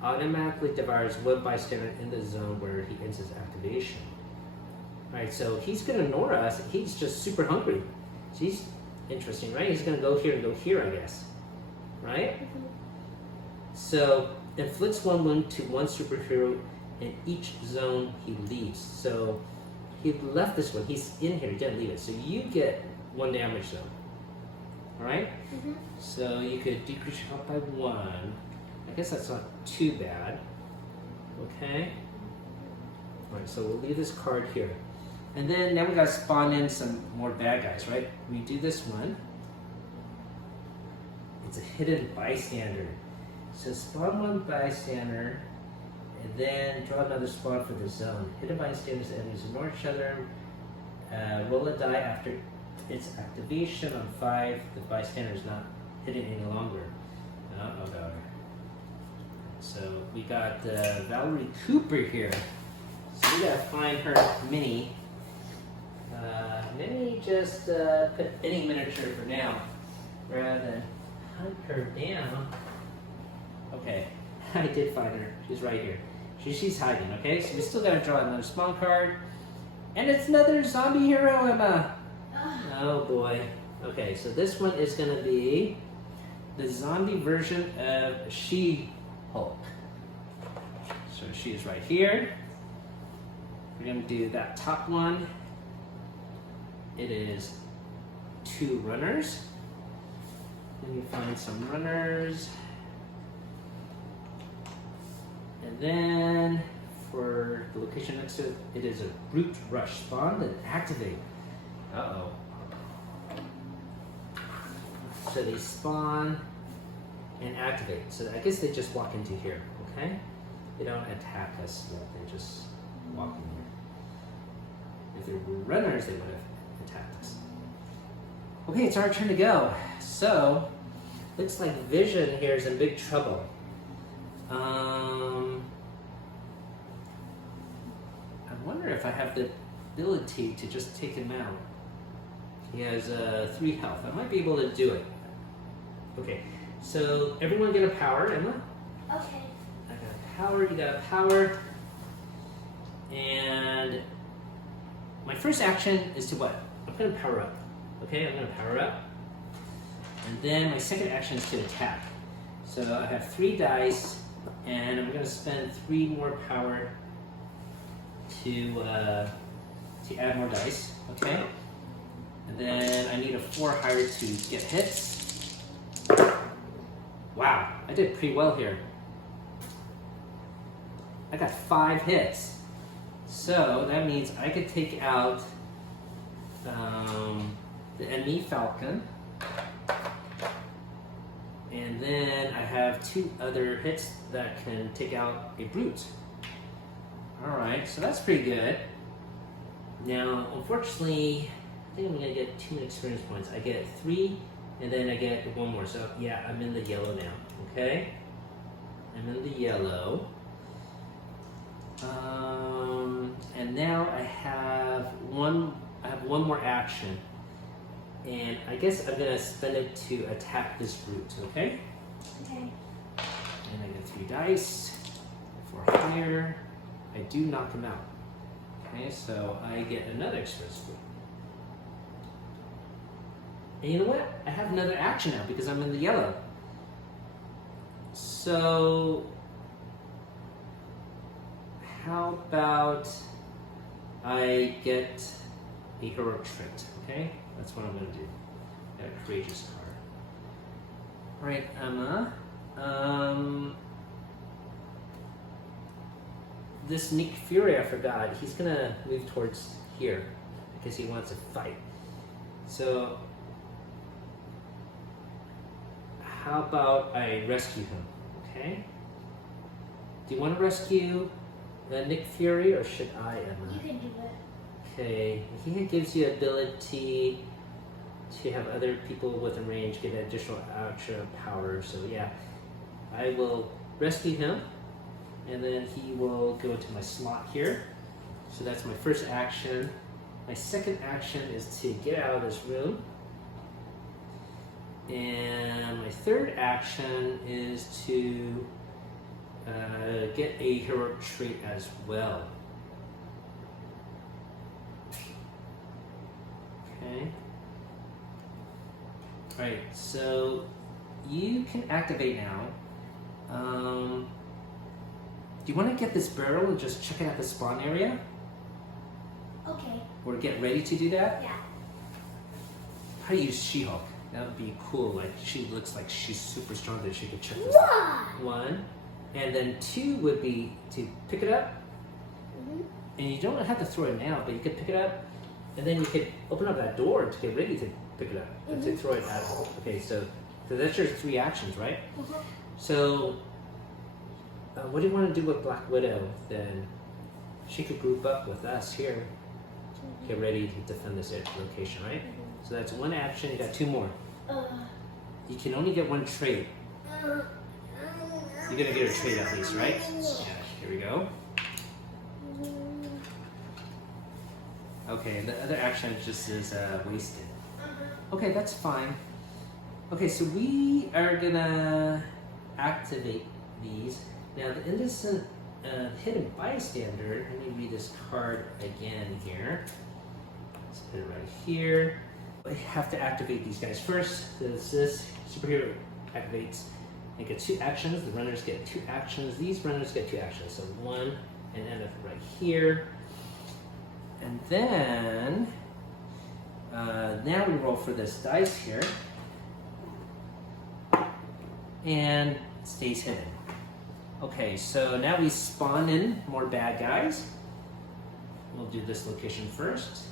Automatically devours 1 bystander in the zone where he ends his activation. Alright, so he's gonna ignore us. He's just super hungry. So he's interesting, right? He's gonna go here and go here, I guess. Right? So, inflicts 1 wound to 1 superhero in each zone he leaves. So, he left this one. He's in here. He didn't leave it. So you get 1 damage though. Alright? So you could decrease your health by 1. I guess that's not too bad. Okay? Alright, so we'll leave this card here. And then now we gotta spawn in some more bad guys, right? We do this one. It's a hidden bystander. So spawn 1 bystander, and then draw another spawn for the zone. Hidden bystanders and enemies ignore each other. Roll a die after its activation. On 5, the bystander is not hidden any longer. Oh, God. So we got Valerie Cooper here. So we gotta find her Minnie. Minnie just put any miniature for now, rather than hunt her down. Okay, I did find her. She's right here. She's hiding, okay? So we still gotta draw another spawn card. And it's another zombie hero, Emma. Oh boy. Okay, so this one is gonna be the zombie version of She-Hulk. So she is right here. We're gonna do that top one. It is 2 runners. Let me find some runners. And then for the location next to it, it is a brute rush. Spawn and activate. Uh-oh. So they spawn and activate. So I guess they just walk into here, okay? They don't attack us yet, they just walk in here. If they were runners, they would have attacked us. Okay, it's our turn to go. So, looks like Vision here is in big trouble. I wonder if I have the ability to just take him out. He has 3 health. I might be able to do it. Okay, so everyone get a power, Emma? Okay. I got a power, you got a power. And my first action is to what? I'm gonna power up. Okay, I'm gonna power up. And then my second action is to attack. So I have 3 dice, and I'm gonna spend 3 more power to add more dice, okay? And then I need a 4 higher to get hits. Wow, I did pretty well here. I got 5 hits. So that means I could take out the enemy Falcon. And then I have 2 other hits that can take out a brute. Alright, so that's pretty good. Now, unfortunately, I think I'm gonna get 2 experience points. I get 3, and then I get 1 more. So yeah, I'm in the yellow now, okay? I'm in the yellow. And now I have one more action. And I guess I'm gonna spend it to attack this brute, okay? Okay. And I get 3 dice, 4 higher. I do knock him out. Okay, so I get another experience point. And you know what? I have another action now because I'm in the yellow. So how about I get a heroic trait, okay? That's what I'm gonna do. Got a courageous card. All right, Emma. This Nick Fury, I forgot, he's gonna move towards here because he wants to fight. So how about I rescue him, okay? Do you want to rescue Nick Fury or should I, Emma? You can do it. Okay, he gives you ability to have other people within range get additional extra power, so yeah. I will rescue him, and then he will go into my slot here. So that's my first action. My second action is to get out of this room. And my third action is to get a heroic trait as well. Okay. Alright, so you can activate now. Do you want to get this barrel and just check it out the spawn area? Okay. Or get ready to do that? Yeah. How do you use She-Hulk? That would be cool. Like, she looks like she's super strong that she could check this out. 1. And then 2 would be to pick it up. And you don't have to throw it now, but you could pick it up. And then you could open up that door to get ready to pick it up. And to throw it out. Okay, so that's your 3 actions, right? So, what do you want to do with Black Widow? Then she could group up with us here. Get ready to defend this location, right? So that's 1 action, you got 2 more. You can only get 1 trait. You're gonna get a trait at least, right? Yeah, here we go. Okay, the other action just is wasted. Okay, that's fine. Okay, so we are gonna activate these. Now the innocent hidden bystander, let me read this card again here. Let's put it right here. I have to activate these guys first. This superhero activates and gets 2 actions. The runners get 2 actions. These runners get 2 actions. So 1 and end up right here. And then now we roll for this dice here. And it stays hidden. Okay, so now we spawn in more bad guys. We'll do this location first.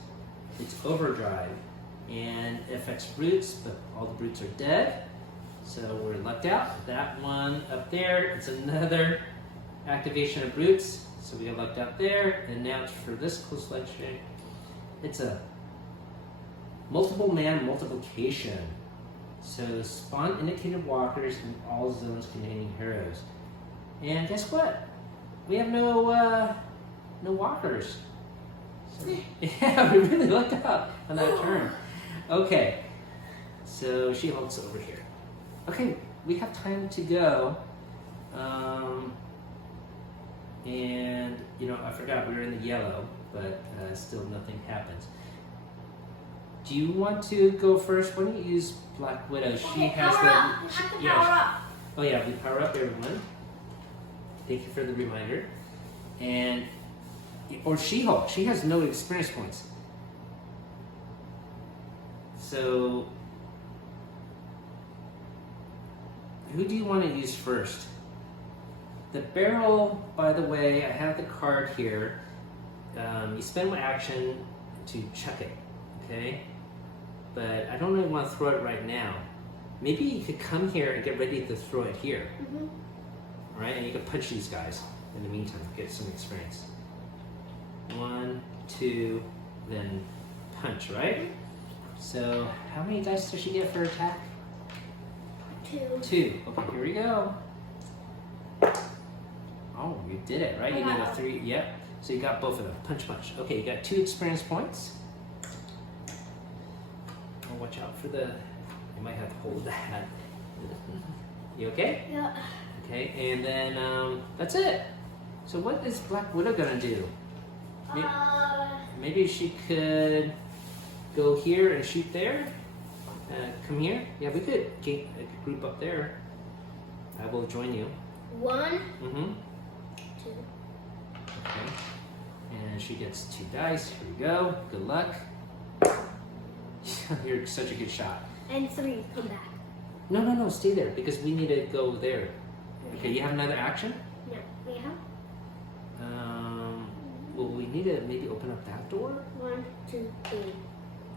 It's overdrive and it affects brutes, but all the brutes are dead. So we're lucked out. That one up there, it's another activation of brutes. So we got lucked out there. And now for this close selection, it's a multiple man multiplication. So spawn indicated walkers in all zones containing heroes. And guess what? We have no walkers. So, yeah, we really lucked out on that turn. Okay, so She-Hulk's over here. Okay, we have time to go. And you know, I forgot we were in the yellow, but still nothing happens. Do you want to go first? Why don't you use Black Widow? She has the. You have to power up. Oh yeah, we power up everyone. Thank you for the reminder. And or She-Hulk, she has no experience points. So who do you want to use first? The barrel, by the way, I have the card here. You spend one action to chuck it, okay? But I don't really want to throw it right now. Maybe you could come here and get ready to throw it here. Mm-hmm. All right, and you can punch these guys in the meantime, get some experience. 1, 2, then punch, right? So how many dice does she get for attack? 2. 2. Okay, here we go. Oh, you did it, right? You did a 3. Yep. So you got both of them. Punch, punch. Okay, you got 2 experience points. Oh, watch out for the. You might have to hold that. You okay? Yeah. Okay, and then that's it. So what is Black Widow gonna do? Maybe she could go here and shoot there. Come here. Yeah, we could group up there. I will join you. 1. Mm-hmm. 2. Okay. And she gets 2 dice. Here we go. Good luck. You're such a good shot. And 3. Come back. No. Stay there because we need to go there. Okay, you have another action? No. We have? Well, we need to maybe open up that door. 1, 2, 3.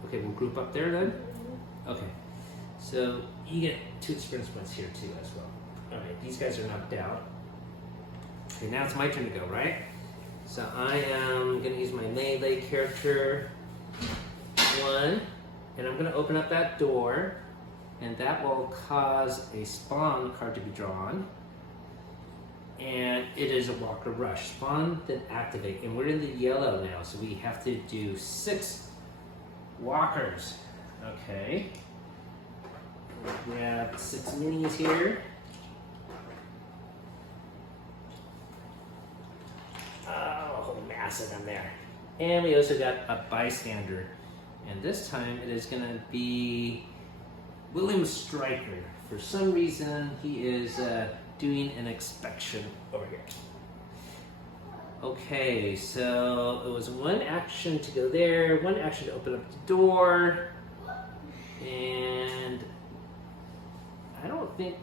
Okay, we'll group up there then. Mm-hmm. Okay, so you get 2 experience points here too as well. All right, these guys are knocked out. Okay, now it's my turn to go, right? So I am gonna use my melee character 1, and I'm gonna open up that door, and that will cause a spawn card to be drawn. And it is a Walker Rush. Spawn, then activate. And we're in the yellow now, so we have to do 6 walkers. Okay. We'll grab 6 minis here. Oh, a whole mass of them there. And we also got a bystander. And this time it is going to be William Stryker. For some reason, he is doing an inspection over here. Okay, so it was 1 action to go there, 1 action to open up the door, and I don't think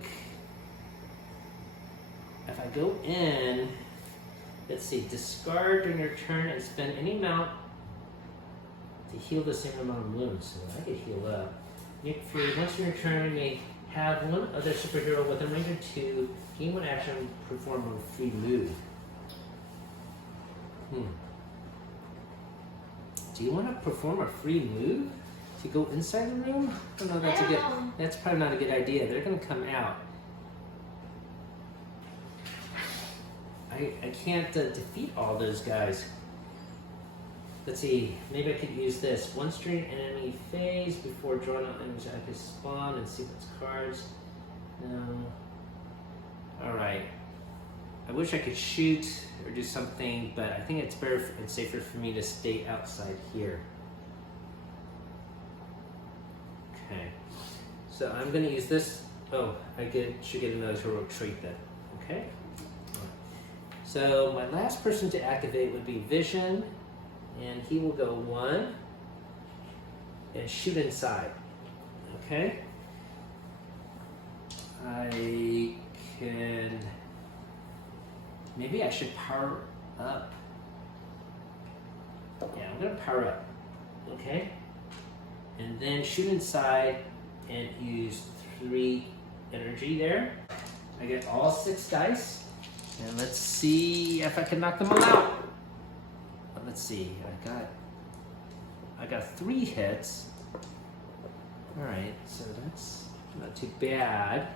if I go in, let's see, discard during your turn and spend any amount to heal the same amount of wounds. So I could heal up. For once in your turn, you may have one other superhero with a range of 2, gain 1 action, perform a free move. Do you want to perform a free move to go inside the room? I don't know. That's probably not a good idea. They're going to come out. I can't defeat all those guys. Let's see. Maybe I could use this. 1 string enemy phase before drawing out enemies. I could spawn and sequence cards. No. All right. I wish I could shoot or do something, but I think it's better and safer for me to stay outside here. Okay. So I'm going to use this Oh, should get another heroic trait then. Okay. So my last person to activate would be Vision, and he will go 1 and shoot inside. Okay. I can. Maybe I should power up. Yeah, I'm gonna power up. Okay. And then shoot inside and use 3 energy there. I get all 6 dice. And let's see if I can knock them all out. Let's see, I got 3 hits. All right, so that's not too bad.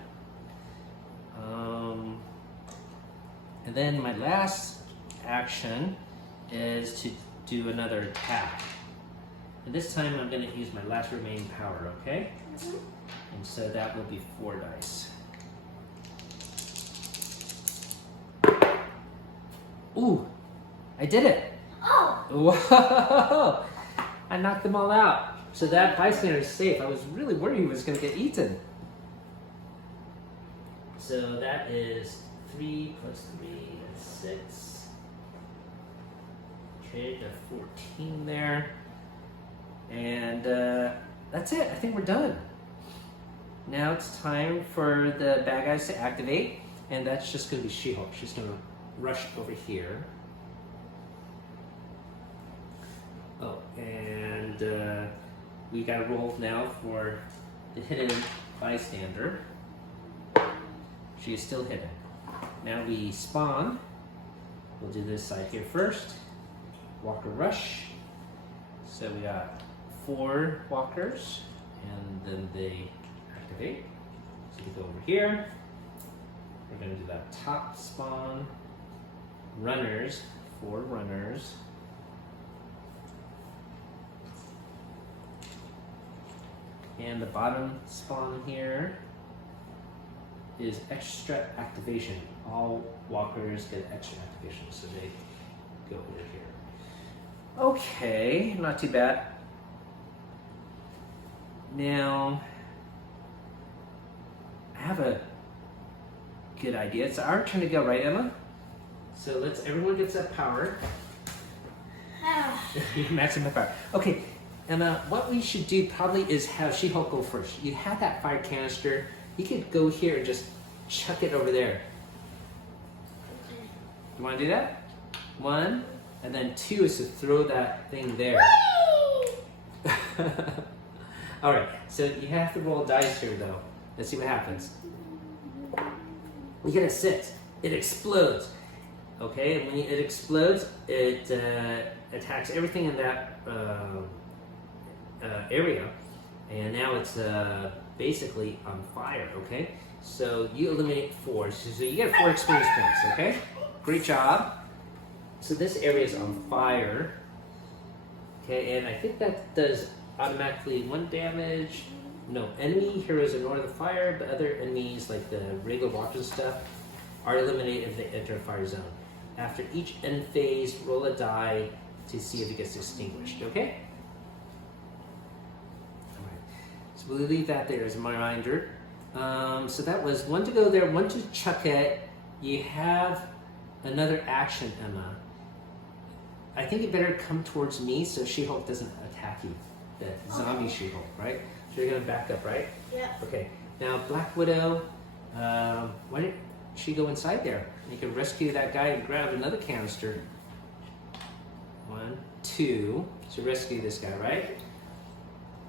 And then my last action is to do another attack. And this time I'm gonna use my last remaining power, okay? Mm-hmm. And so that will be 4 dice. Ooh, I did it. Oh! Whoa! I knocked them all out. So that bystander is safe. I was really worried he was gonna get eaten. So that is 3 plus 3 is 6. Okay, got 14 there. And that's it. I think we're done. Now it's time for the bad guys to activate, and that's just going to be She-Hulk. She's going to rush over here. Oh, and we got to roll now for the hidden bystander. She is still hidden. Now we spawn. We'll do this side here first. Walker rush. So we got 4 walkers, and then they activate. So we go over here. We're going to do that top spawn. Runners, 4 runners. And the bottom spawn here is extra activation. All walkers get extra activation, so they go over here. Okay, not too bad. Now, I have a good idea. It's our turn to go, right, Emma? So everyone gets that power. You're maxing my power. Okay, Emma, what we should do probably is have She-Hulk go first. You have that fire canister. You could go here and just chuck it over there. You want to do that? 1, and then 2 is to throw that thing there. All right, so you have to roll dice here, though. Let's see what happens. You get a 6. It explodes. Okay, and when it explodes, it attacks everything in that area, and now it's basically on fire. Okay, so you eliminate 4, so you get 4 experience points. Okay, great job. So this area is on fire. Okay, and I think that does automatically 1 damage. No, enemy heroes ignore the fire, but other enemies like the regular walkers and stuff are eliminated if they enter a fire zone. After each end phase, roll a die to see if it gets extinguished, okay? All right. So we'll leave that there as a reminder. So that was 1 to go there, 1 to chuck it. You have another action, Emma. I think you better come towards me so She-Hulk doesn't attack you. The zombie She-Hulk, right? So you're gonna back up, right? Yeah. Okay. Now Black Widow, why don't she go inside there? You can rescue that guy and grab another canister. 1, 2. So rescue this guy, right?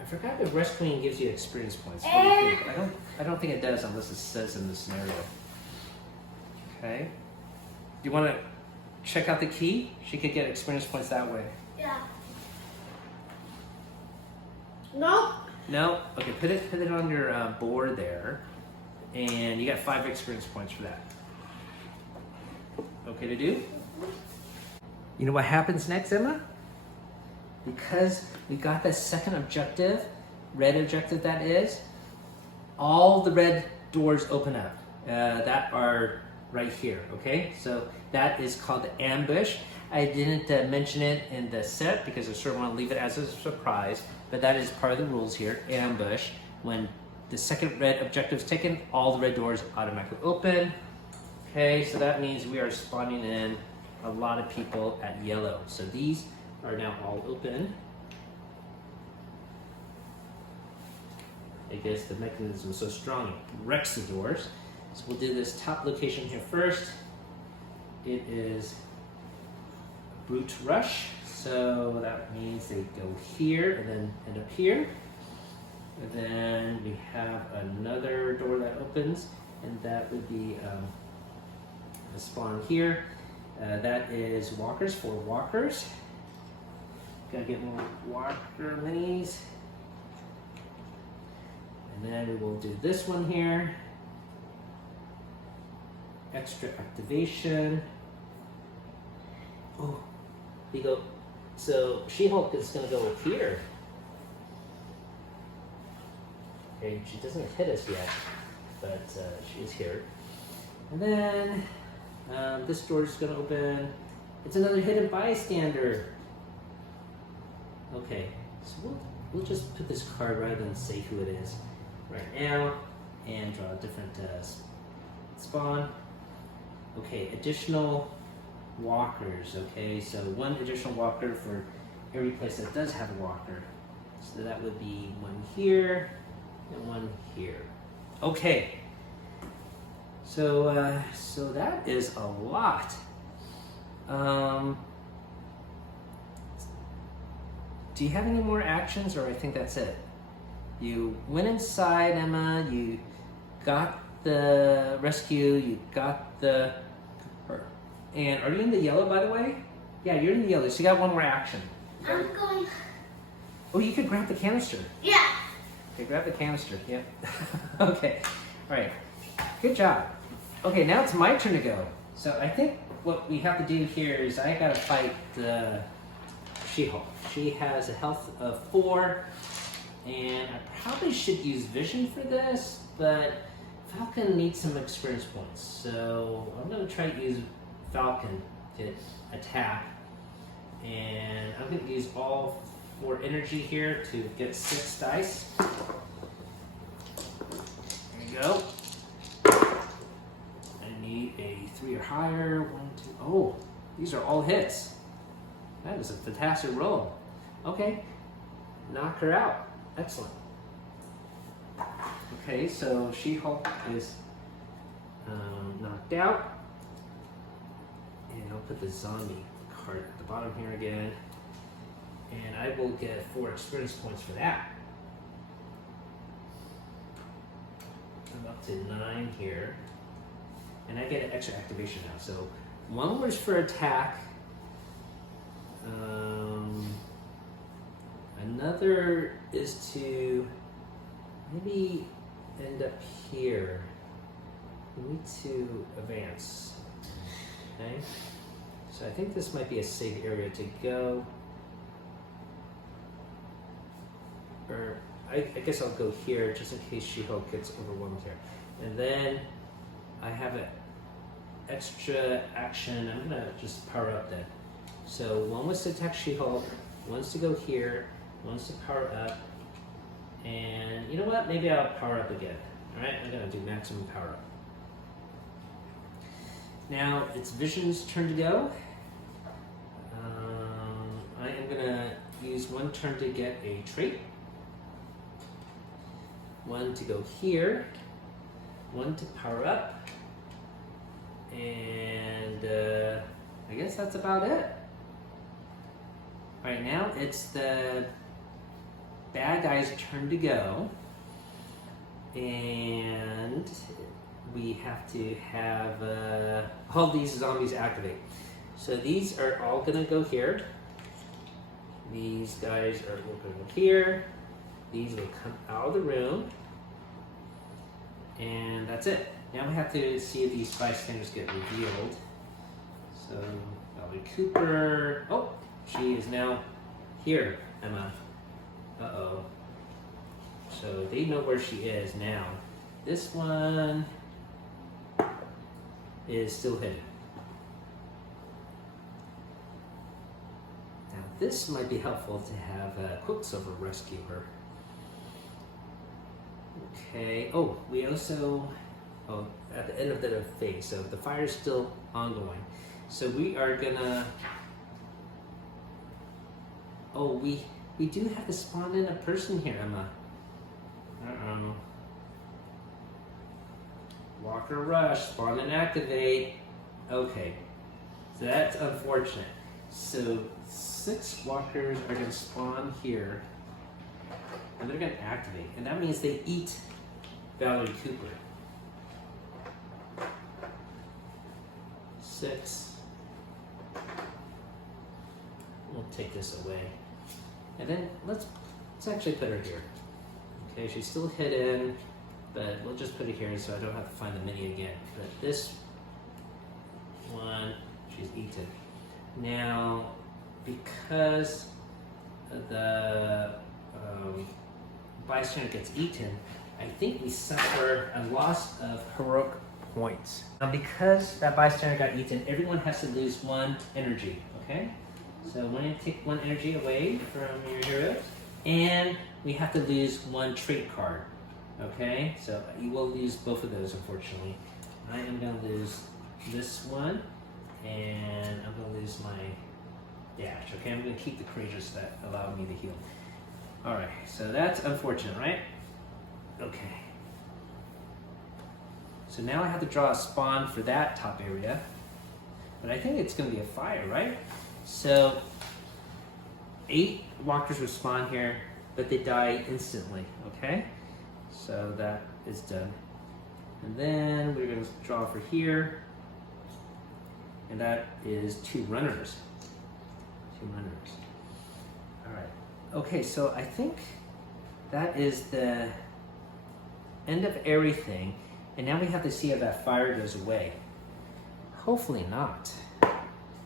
I forgot if rescuing gives you experience points. What do you think? I don't think it does unless it says in the scenario. Okay. Do you want to check out the key? She could get experience points that way. Yeah. No. No? Okay, put it on your board there. And you got 5 experience points for that. Okay to do? You know what happens next, Emma? Because we got the second objective, red objective that is, all the red doors open up that are right here, okay? So that is called the ambush. I didn't mention it in the set because I sort of want to leave it as a surprise, but that is part of the rules here, ambush. When the second red objective is taken, all the red doors automatically open. Okay, so that means we are spawning in a lot of people at yellow. So these are now all open. I guess the mechanism is so strong it wrecks the doors. So we'll do this top location here first. It is Brute Rush. So that means they go here and then end up here. And then we have another door that opens, and that would be a spawn here. That is walkers for walkers. Gotta get more walker minis. And then we will do this one here. Extra activation. Oh, we go. So She-Hulk is gonna go up here. Okay, she doesn't hit us yet, but she is here. And then this door is gonna open. It's another hidden bystander. Okay, so we'll just put this card rather than say who it is right now, and draw a different spawn. Okay, additional walkers. Okay, so one additional walker for every place that does have a walker. So that would be one here and one here. Okay. So so that is a lot. Do you have any more actions, or I think that's it? You went inside, Emma. You got the rescue. You got the. And are you in the yellow, by the way? Yeah, you're in the yellow. So you got one more action. I'm going. Oh, you could grab the canister. Yeah. Okay, grab the canister. Yep. Okay. All right. Good job. Okay, now it's my turn to go. So I think what we have to do here is I gotta fight She-Hulk. She has a health of 4, and I probably should use vision for this, but Falcon needs some experience points. So I'm gonna try to use Falcon to attack, and I'm gonna use all 4 energy here to get 6 dice. There you go. I need a 3 or higher. 1, 2. Oh, these are all hits. That is a fantastic roll. Okay, knock her out. Excellent. Okay, so She-Hulk is knocked out. And I'll put the zombie card at the bottom here again. And I will get 4 experience points for that. I'm up to 9 here. And I get an extra activation now. So 1 was for attack. Another is to maybe end up here. We need to advance. Okay. So I think this might be a safe area to go. Or I guess I'll go here just in case She-Hulk gets overwhelmed here. And then I have an extra action. I'm gonna just power up then. So 1 was to attack She-Hulk, 1's to go here, 1's to power up, and you know what? Maybe I'll power up again. All right, I'm gonna do maximum power up. Now it's Vision's turn to go. I am gonna use 1 turn to get a trait, 1 to go here, 1 to power up, and I guess that's about it. All right, now it's the bad guy's turn to go, and we have to have all these zombies activate. So these are all gonna go here. These guys are going here. These will come out of the room, and that's it. Now we have to see if these bystanders get revealed. So Bobby Cooper. Oh, she is now here, Emma. Uh-oh. So they know where she is now. This one is still hidden. Now this might be helpful to have Quicksilver rescue her. Okay. Oh, we also, at the end of the phase, so the fire is still ongoing. So we are gonna, we do have to spawn in a person here, Emma. Walker rush, spawn and activate. Okay, so that's unfortunate. So 6 walkers are gonna spawn here, and they're gonna activate, and that means they eat Valerie Cooper. 6. We'll take this away, and then let's actually put her here. Okay, she's still hidden, but we'll just put it here so I don't have to find the mini again. But this one, she's eaten. Now, because the bystander gets eaten, I think we suffer a loss of heroic points. Now, because that bystander got eaten, everyone has to lose 1 energy, okay? So we're going to take 1 energy away from your heroes, and we have to lose 1 trait card, okay? So you will lose both of those, unfortunately. I am going to lose this one, and I'm going to lose my dash, okay? I'm going to keep the courageous that allowed me to heal. All right, so that's unfortunate, right? Okay. So now I have to draw a spawn for that top area, but I think it's going to be a fire, right? So 8 walkers will spawn here, but they die instantly, okay? So that is done. And then we're going to draw for here, and that is 2 runners. 2 runners. All right. Okay, so I think that is the end of everything, and now we have to see if that fire goes away. Hopefully not.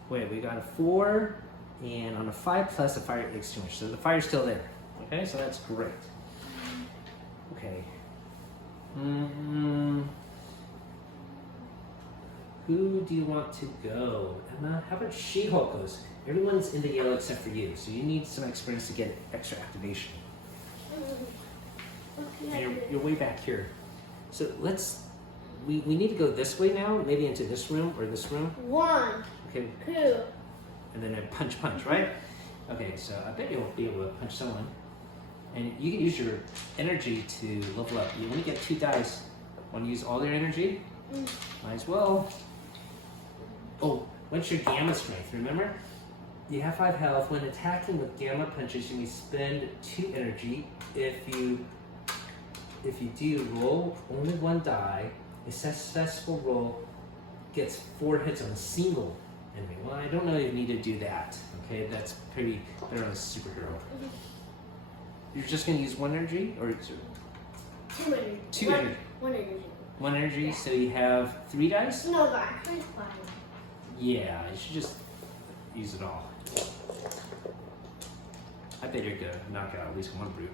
Wait, we got a 4, and on a 5 plus a fire extinguisher, so the fire's still there. Okay, so that's great. Okay. Who do you want to go? Emma, how about She-Hulk goes? Everyone's in the yellow except for you, so you need some experience to get extra activation. And you're way back here. So we need to go this way now, maybe into this room or this room. 1, Okay. 2. And then a punch, right? Okay, so I bet you'll be able to punch someone. And you can use your energy to level up. You only get 2 dice. Want to use all your energy? Might as well. Oh, what's your gamma strength? Remember? You have 5 health. When attacking with gamma punches, you may spend 2 energy. If you do roll only 1 die, a successful roll gets 4 hits on a single enemy. Well, I don't know if you need to do that. Okay, that's pretty better on a superhero. You're just going to use 1 energy, or 2 energy. 2 energy. 1 energy. 1 energy. Yeah. So you have 3 dice. No, but actually 5. Yeah, you should just use it all. I bet you're gonna knock out at least 1 brute.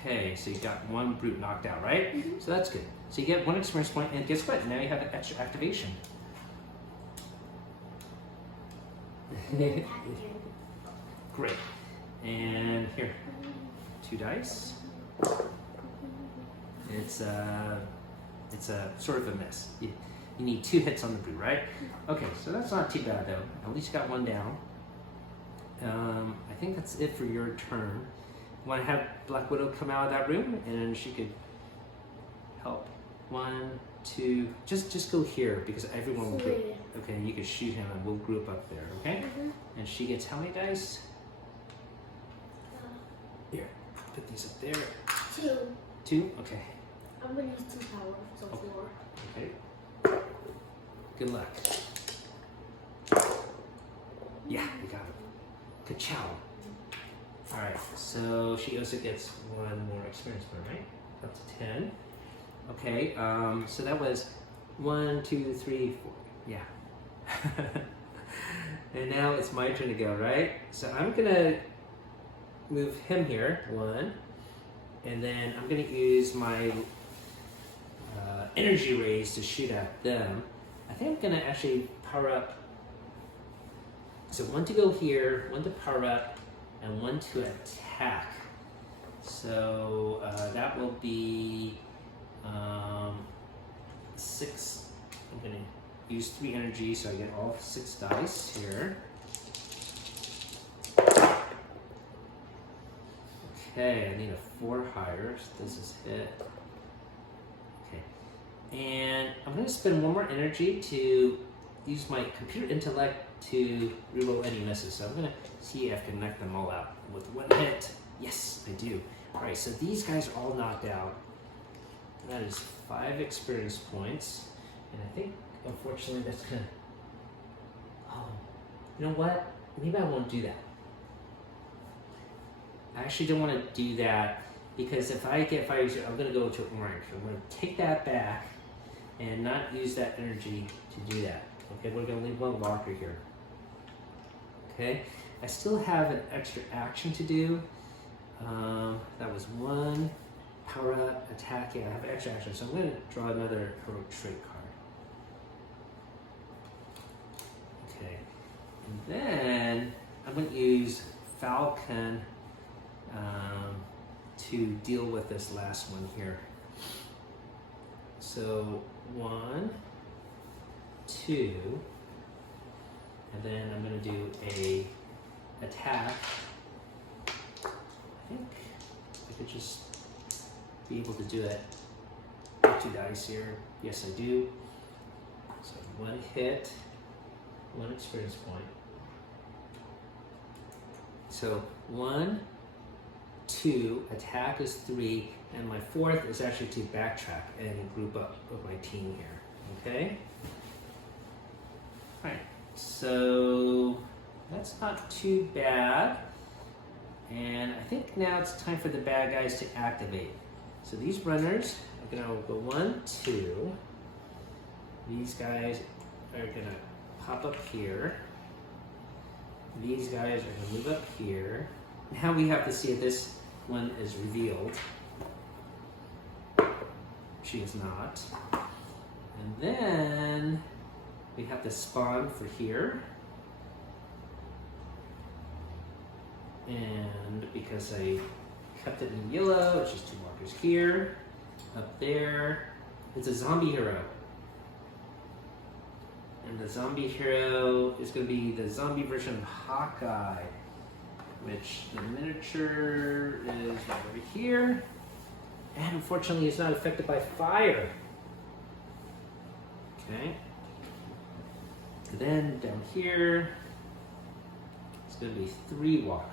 Okay, so you got 1 brute knocked out, right? So that's good. So you get 1 experience point, and guess what? Now you have an extra activation. Great. And here, 2 dice. It's a sort of a miss. You need 2 hits on the brute, right? Okay, so that's not too bad though. At least you got 1 down. I think that's it for your turn. You want to have Black Widow come out of that room, and she could help. 1, 2. Just go here because everyone will group. Okay, you can shoot him, and we'll group up there. Okay. And she gets how many dice? Here, put these up there. 2. 2. Okay. I'm gonna use 2 power, so 4. Okay. Good luck. Yeah, you got it. Ka-chow. All right, so she also gets 1 more experience point, right? Up to 10. Okay, so that was 1, 2, 3, 4. Yeah. And now it's my turn to go, right? So I'm gonna move him here, 1, and then I'm gonna use my energy rays to shoot at them. I think I'm gonna actually power up. So 1 to go here, 1 to power up, and 1 to attack. So that will be 6. I'm gonna use 3 energy, so I get all 6 dice here. Okay, I need a 4 higher, so this is hit. Okay, and I'm gonna spend 1 more energy to use my computer intellect to reroll any misses. So I'm gonna see if I can knock them all out with 1 hit. Yes, I do. All right, so these guys are all knocked out. That is 5 experience points. And I think, unfortunately, that's gonna, oh, you know what? Maybe I won't do that. I actually don't want to do that because if I get fire, I'm gonna go to orange. I'm gonna take that back and not use that energy to do that. Okay, we're gonna leave 1 locker here. Okay, I still have an extra action to do. That was 1 power up, attack. Yeah, I have extra action, so I'm going to draw another heroic trait card. Okay, and then I'm going to use Falcon to deal with this last one here. So 1, 2, and then I'm going to do a attack. I think I could just be able to do it. 2 dice here. Yes, I do. So 1 hit, 1 experience point. So 1, 2, attack is 3, and my 4th is actually to backtrack and group up with my team here. Okay? Alright, so that's not too bad. And I think now it's time for the bad guys to activate. So these runners are gonna go 1, 2. These guys are gonna pop up here. These guys are gonna move up here. Now we have to see if this one is revealed. She is not. And then we have to spawn for here. And because I kept it in yellow, it's just 2 markers here. Up there, it's a zombie hero. And the zombie hero is going to be the zombie version of Hawkeye, which the miniature is right over here. And unfortunately, it's not affected by fire. Okay. And then down here, it's going to be 3 walkers.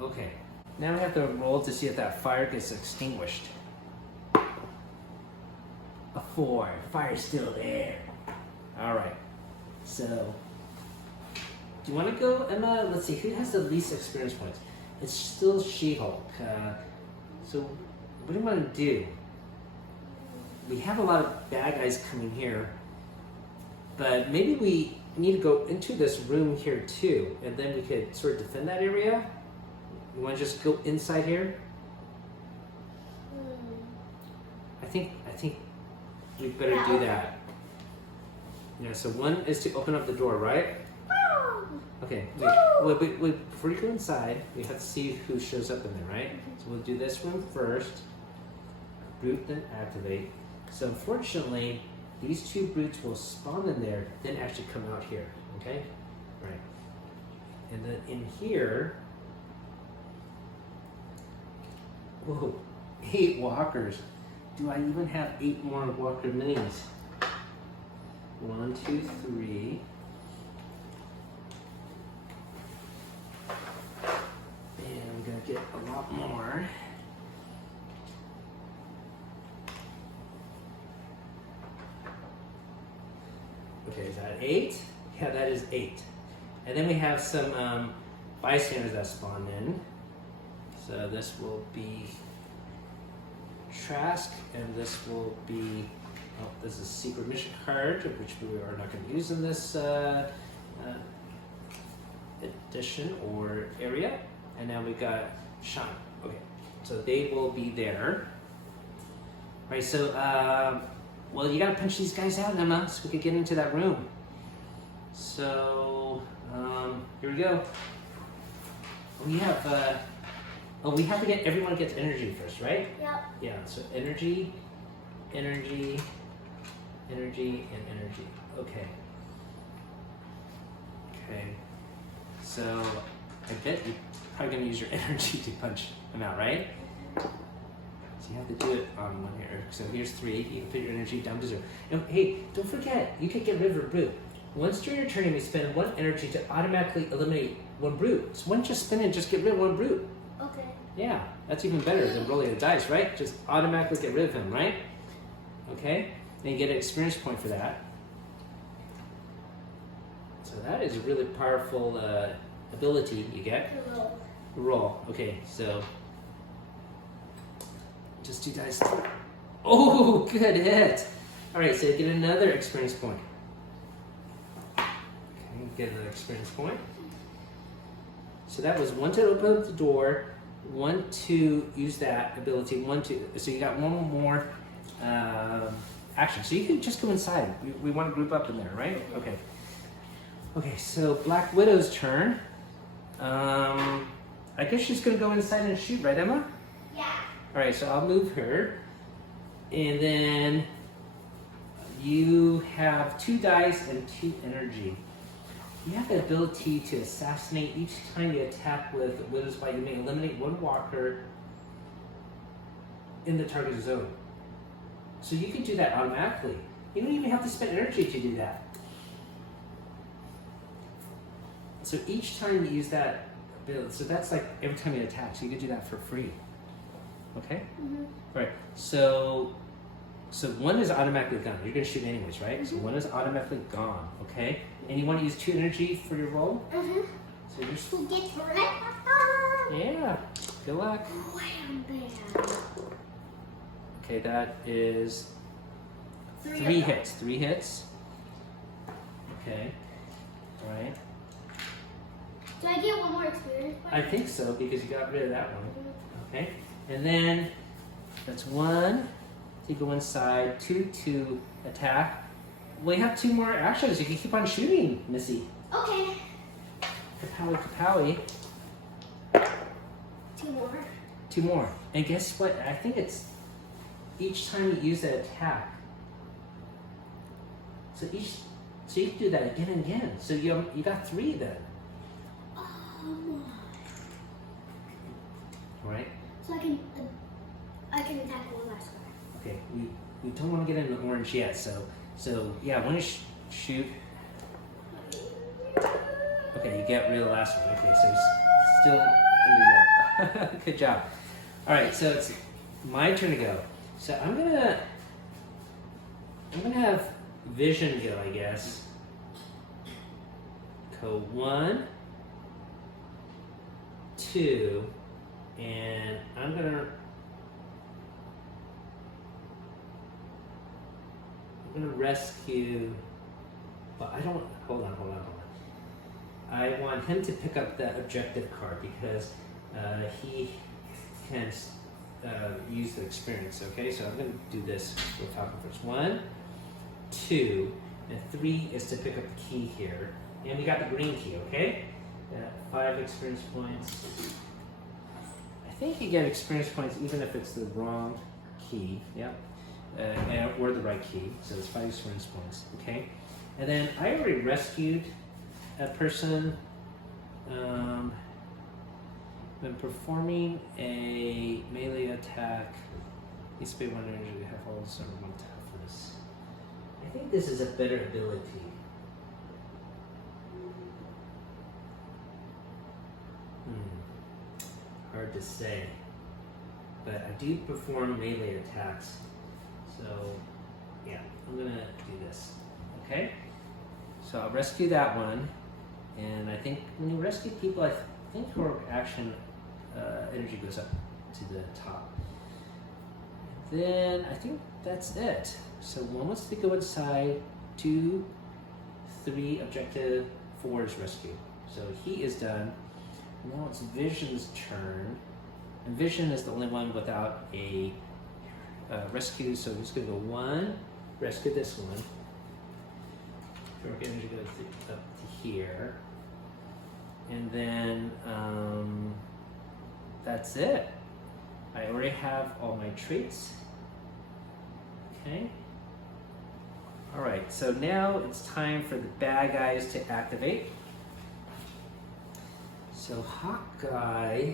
Okay, now we have to roll to see if that fire gets extinguished. A 4, fire's still there. All right, so do you want to go, Emma? Let's see, who has the least experience points? It's still She-Hulk. So what do you want to do? We have a lot of bad guys coming here, but maybe we need to go into this room here too, and then we could sort of defend that area. You want to just go inside here? I think we better do that. Yeah, so 1 is to open up the door, right? Okay, wait, before you go inside, we have to see who shows up in there, right? So we'll do this room first. Brute, then activate. So unfortunately, these 2 brutes will spawn in there, then actually come out here, okay? Right. And then in here, whoa, 8 walkers. Do I even have 8 more walker minis? 1, 2, 3. And I'm gonna get a lot more. Okay, is that 8? Yeah, that is 8. And then we have some bystanders that spawn in. So this will be Trask, and this will be, oh, this is a secret mission card, which we are not going to use in this edition or area. And now we got Sean. Okay, so they will be there. All right, so, well, you got to punch these guys out, Emma, so we can get into that room. So, here we go. We have, we have to get, everyone gets energy first, right? Yep. Yeah, so energy, energy, energy, and energy. Okay. Okay. So, I bet you're probably going to use your energy to punch them out, right? So you have to do it on one here. So here's 3. You can put your energy down to 0. And hey, don't forget, you can get rid of a brute. Once during your turn, you may spend 1 energy to automatically eliminate 1 brute. So once you spin it, just get rid of 1 brute. Okay. Yeah, that's even better than rolling the dice, right? Just automatically get rid of him, right? Okay, and you get an experience point for that. So that is a really powerful ability you get. Roll. Roll. Okay, so just 2 dice. Oh, good hit. All right, so you get another experience point. Okay, get another experience point. So that was 1 to open up the door, 1 to use that ability, 1 to, so you got 1 more action. So you can just go inside. We want to group up in there, right? Okay. Okay, so Black Widow's turn. I guess she's going to go inside and shoot, right, Emma? Yeah. All right, so I'll move her. And then you have 2 dice and 2 energy. You have the ability to assassinate each time you attack with Widow's Bite. You may eliminate 1 walker in the target zone. So you can do that automatically. You don't even have to spend energy to do that. So each time you use that ability, so that's like every time you attack, so you can do that for free. Okay? Mm-hmm. All right, so 1 is automatically gone. You're gonna shoot anyways, right? So 1 is automatically gone, okay? And you wanna use 2 energy for your roll? Mm-hmm. So you're Who gets red? yeah, good luck. Wham, bam. Okay, that is 3 3 hits. 3 hits. Okay, all right. Do I get 1 more experience point? I think so because you got rid of that one. Okay, and then that's 1 to go inside, 2 to attack. We have 2 more actions. You can keep on shooting, Missy. Okay. Kapowie, kapowie. 2 more. 2 more. And guess what? I think it's each time you use that attack. So you can do that again and again. So you got 3 then. All right. So I can attack 1 last one. Okay. We don't want to get into orange yet. So yeah. When you shoot. Okay, you get rid of the last one. Okay, so you're still in the good job. All right, so it's my turn to go. So I'm gonna have Vision go, I guess. Go 1, 2, and I'm gonna rescue. But I don't. Hold on. I want him to pick up that objective card because he can use the experience. Okay, so I'm going to do this. We'll talk first. 1, 2, and 3 is to pick up the key here, and we got the green key. Okay, 5 experience points. I think you get experience points even if it's the wrong key. Yep, or the right key. So it's 5 experience points. Okay, and then I already rescued a person. When performing a melee attack, you spend 1 energy to have all sort of 1 toughness. I think this is a better ability. Hard to say, but I do perform melee attacks, so yeah, I'm gonna do this. Okay, so I'll rescue that one, and I think when you rescue people, I think your action energy goes up to the top. Then I think that's it. So 1 wants to go inside, 2, 3, objective, 4 is rescue. So he is done. Now it's Vision's turn. And Vision is the only one without a rescue, so he's gonna go 1, rescue this one. Your energy goes up to here. And then that's it. I already have all my traits. Okay. All right, so now it's time for the bad guys to activate. So Hawkeye,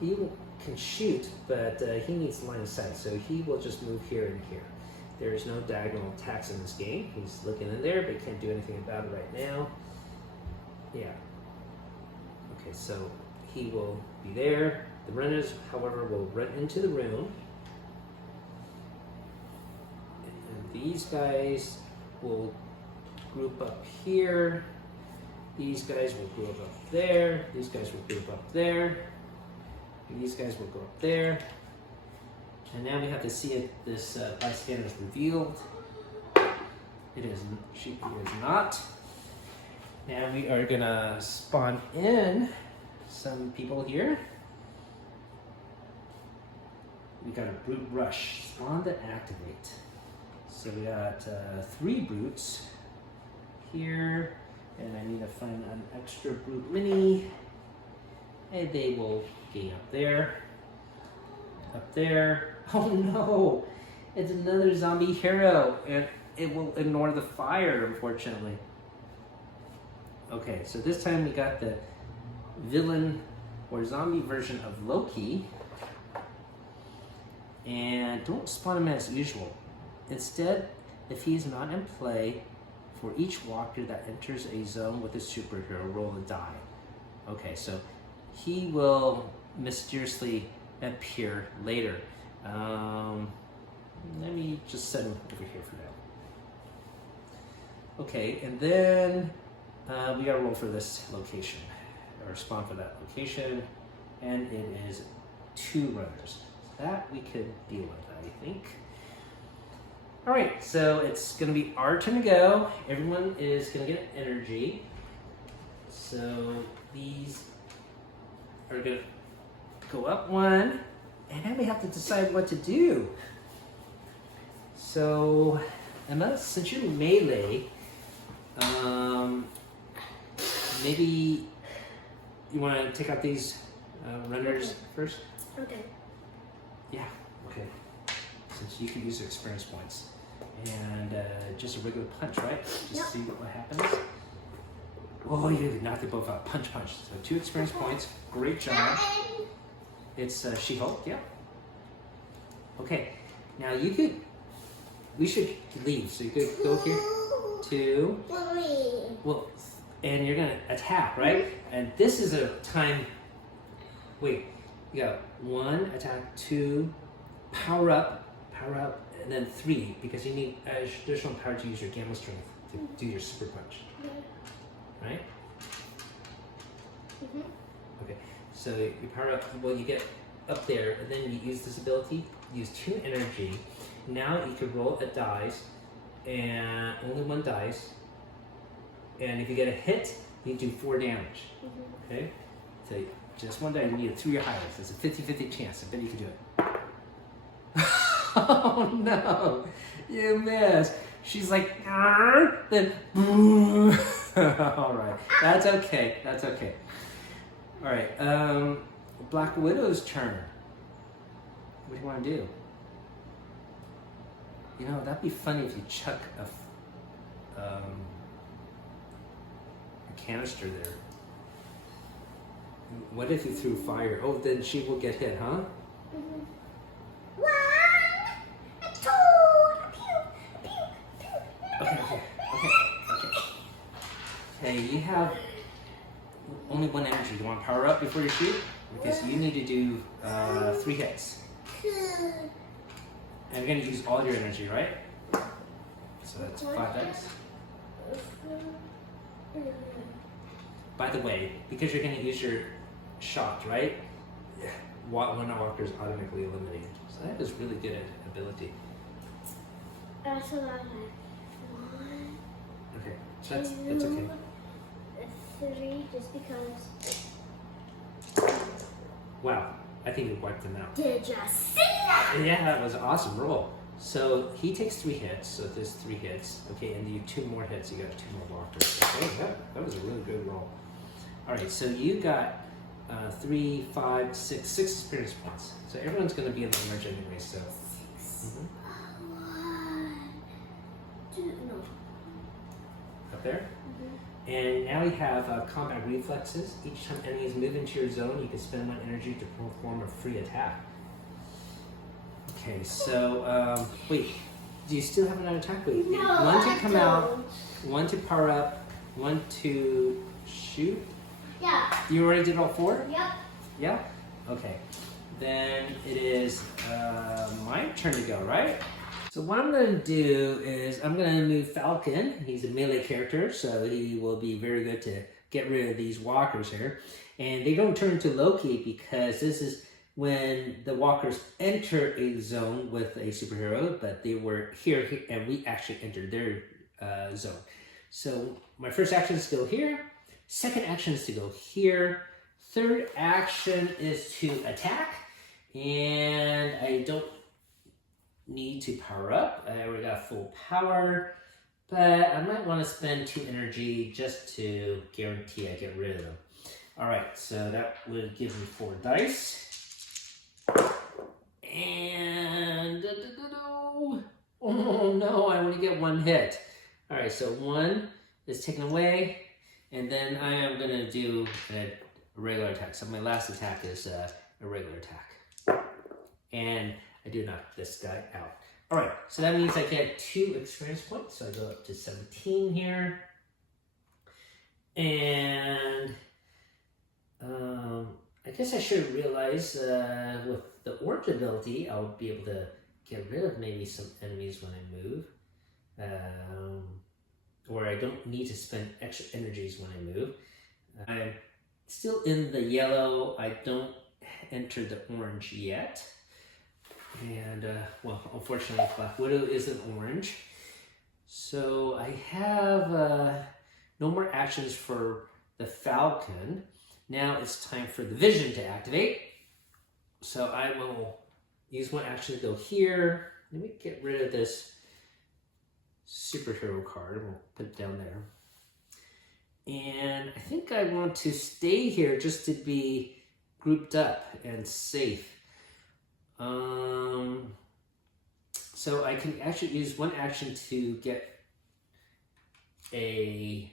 he can shoot, but he needs line of sight, so he will just move here and here. There is no diagonal attacks in this game. He's looking in there, but can't do anything about it right now. Yeah. Okay, so he will be there. The runners, however, will run into the room. And these guys will group up here. These guys will group up there. These guys will group up there. These guys will go up there. And now we have to see if this bystander is revealed. It is. She is not. Now we are gonna spawn in some people here. We got a brute rush. Spawn to activate. So we got 3 brutes here, and I need to find an extra brute mini, and they will be up there. Up there. Oh no! It's another zombie hero, and it will ignore the fire, unfortunately. Okay, so this time we got the villain or zombie version of Loki. And don't spawn him as usual. Instead, if he's not in play, for each walker that enters a zone with a superhero, roll a die. Okay, so he will mysteriously appear later. Let me just set him over here for now. Okay, and then we gotta roll for this location, or spawn for that location, and it is 2 runners. That we could deal with, I think. All right, so it's gonna be our turn to go. Everyone is gonna get energy. So these are gonna go up 1, and then we have to decide what to do. So Emma, since you're melee, maybe you want to take out these runners first? Okay. Yeah, okay. Since you can use experience points. And just a regular punch, right? Just see what happens. Oh, you knocked them both out. Punch, punch. So 2 experience points. Great job. It's She-Hulk, yeah. Okay, now we should leave. So you could go here. 2. Well, and you're gonna attack, right? And this is a time, wait, you got 1, attack, 2, power up, and then 3, because you need additional power to use your gamma strength to do your super punch. Right? Okay, so you power up, well, you get up there, and then you use this ability, use 2 energy. Now you can roll a dice, and only 1 dice. And if you get a hit, you do 4 damage. Okay? So just 1 die, you need it through your highest. It's a 50-50 chance. I bet you can do it. Oh no! You missed. She's like, then boom. Alright. That's okay. That's okay. Alright. Black Widow's turn. What do you want to do? You know, that'd be funny if you chuck a canister there. What if you threw fire? Oh, then she will get hit, huh? 1, 2, Okay. Okay, you have only 1 energy. You want to power up before you shoot? Because you need to do 3 hits. And you're going to use all your energy, right? So that's 5 dice. By the way, because you're going to use your shot, right? One walker is automatically eliminated. So that is really good ability. That's a lot. 1, Okay, so that's okay. 3, just because. Wow, I think you wiped them out. Did you see that? Yeah, that was an awesome roll. So he takes 3 hits, so there's 3 hits. Okay, and you 2 more hits, you got 2 more walkers. Okay, that was a really good roll. All right, so you got 3, 5, 6 experience points. So everyone's going to be in the orange anyway, so. One, two, no. Up there? And now we have combat reflexes. Each time enemies move into your zone, you can spend 1 energy to perform a free attack. Okay, so, wait. Do you still have another attack? Wait, No, 1 to come out, don't. 1 to power up, 1 to shoot. Yeah. You already did all 4? Yep. Yeah? Okay. Then it is my turn to go, right? So what I'm going to do is I'm going to move Falcon. He's a melee character, so he will be very good to get rid of these walkers here. And they don't turn into Loki because this is when the walkers enter a zone with a superhero, but they were here and we actually entered their zone. So my first action is to go here. Second action is to go here. Third action is to attack. And I don't need to power up. I already got full power, but I might want to spend 2 energy just to guarantee I get rid of them. All right, so that would give me 4 dice. And oh no, I only get 1 hit. All right, so 1 is taken away, and then I am gonna do a regular attack. So my last attack is a regular attack. And I do knock this guy out. All right, so that means I get 2 experience points. So I go up to 17 here. And I guess I should realize with the orange ability, I'll be able to get rid of maybe some enemies when I move. Or I don't need to spend extra energies when I move. I'm still in the yellow. I don't enter the orange yet. And, well, unfortunately, Black Widow isn't orange. So I have no more actions for the Falcon. Now it's time for the Vision to activate. So I will use 1 action to go here. Let me get rid of this superhero card. We'll put it down there. And I think I want to stay here just to be grouped up and safe. So I can actually use 1 action to get a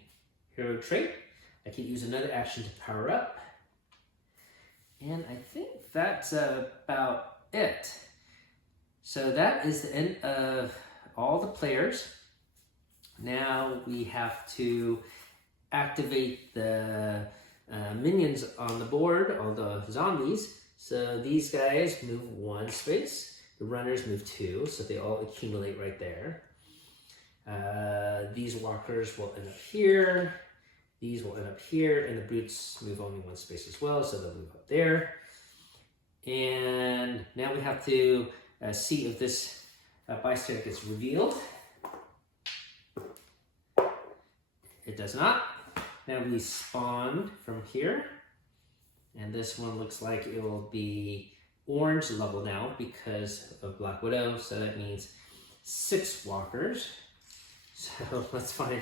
hero trait. I can use another action to power up. And I think that's about it. So that is the end of all the players. Now we have to activate the minions on the board, all the zombies. So these guys move 1 space. The runners move 2, so they all accumulate right there. These walkers will end up here. These will end up here, and the brutes move only 1 space as well, so they'll move up there. And now we have to see if this bystander gets revealed. It does not. Now we spawn from here. And this one looks like it will be orange level now because of Black Widow. So that means 6 walkers. So let's find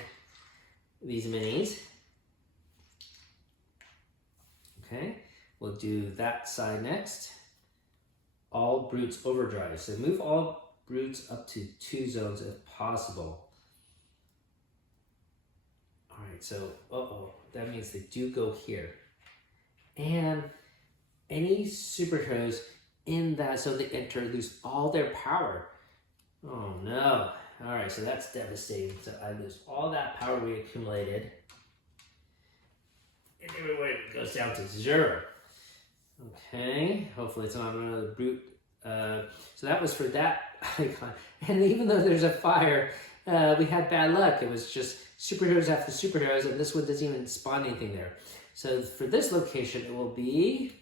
these minis. Okay, we'll do that side next. All brutes overdrive. So move all brutes up to 2 zones if possible. All right, so that means they do go here. And any superheroes in that zone they enter lose all their power. Oh no. All right, so that's devastating. So I lose all that power we accumulated. And everywhere it goes down to 0. Okay, hopefully it's not another brute. So that was for that icon. And even though there's a fire, we had bad luck. It was just superheroes after superheroes, and this one doesn't even spawn anything there. So for this location, it will be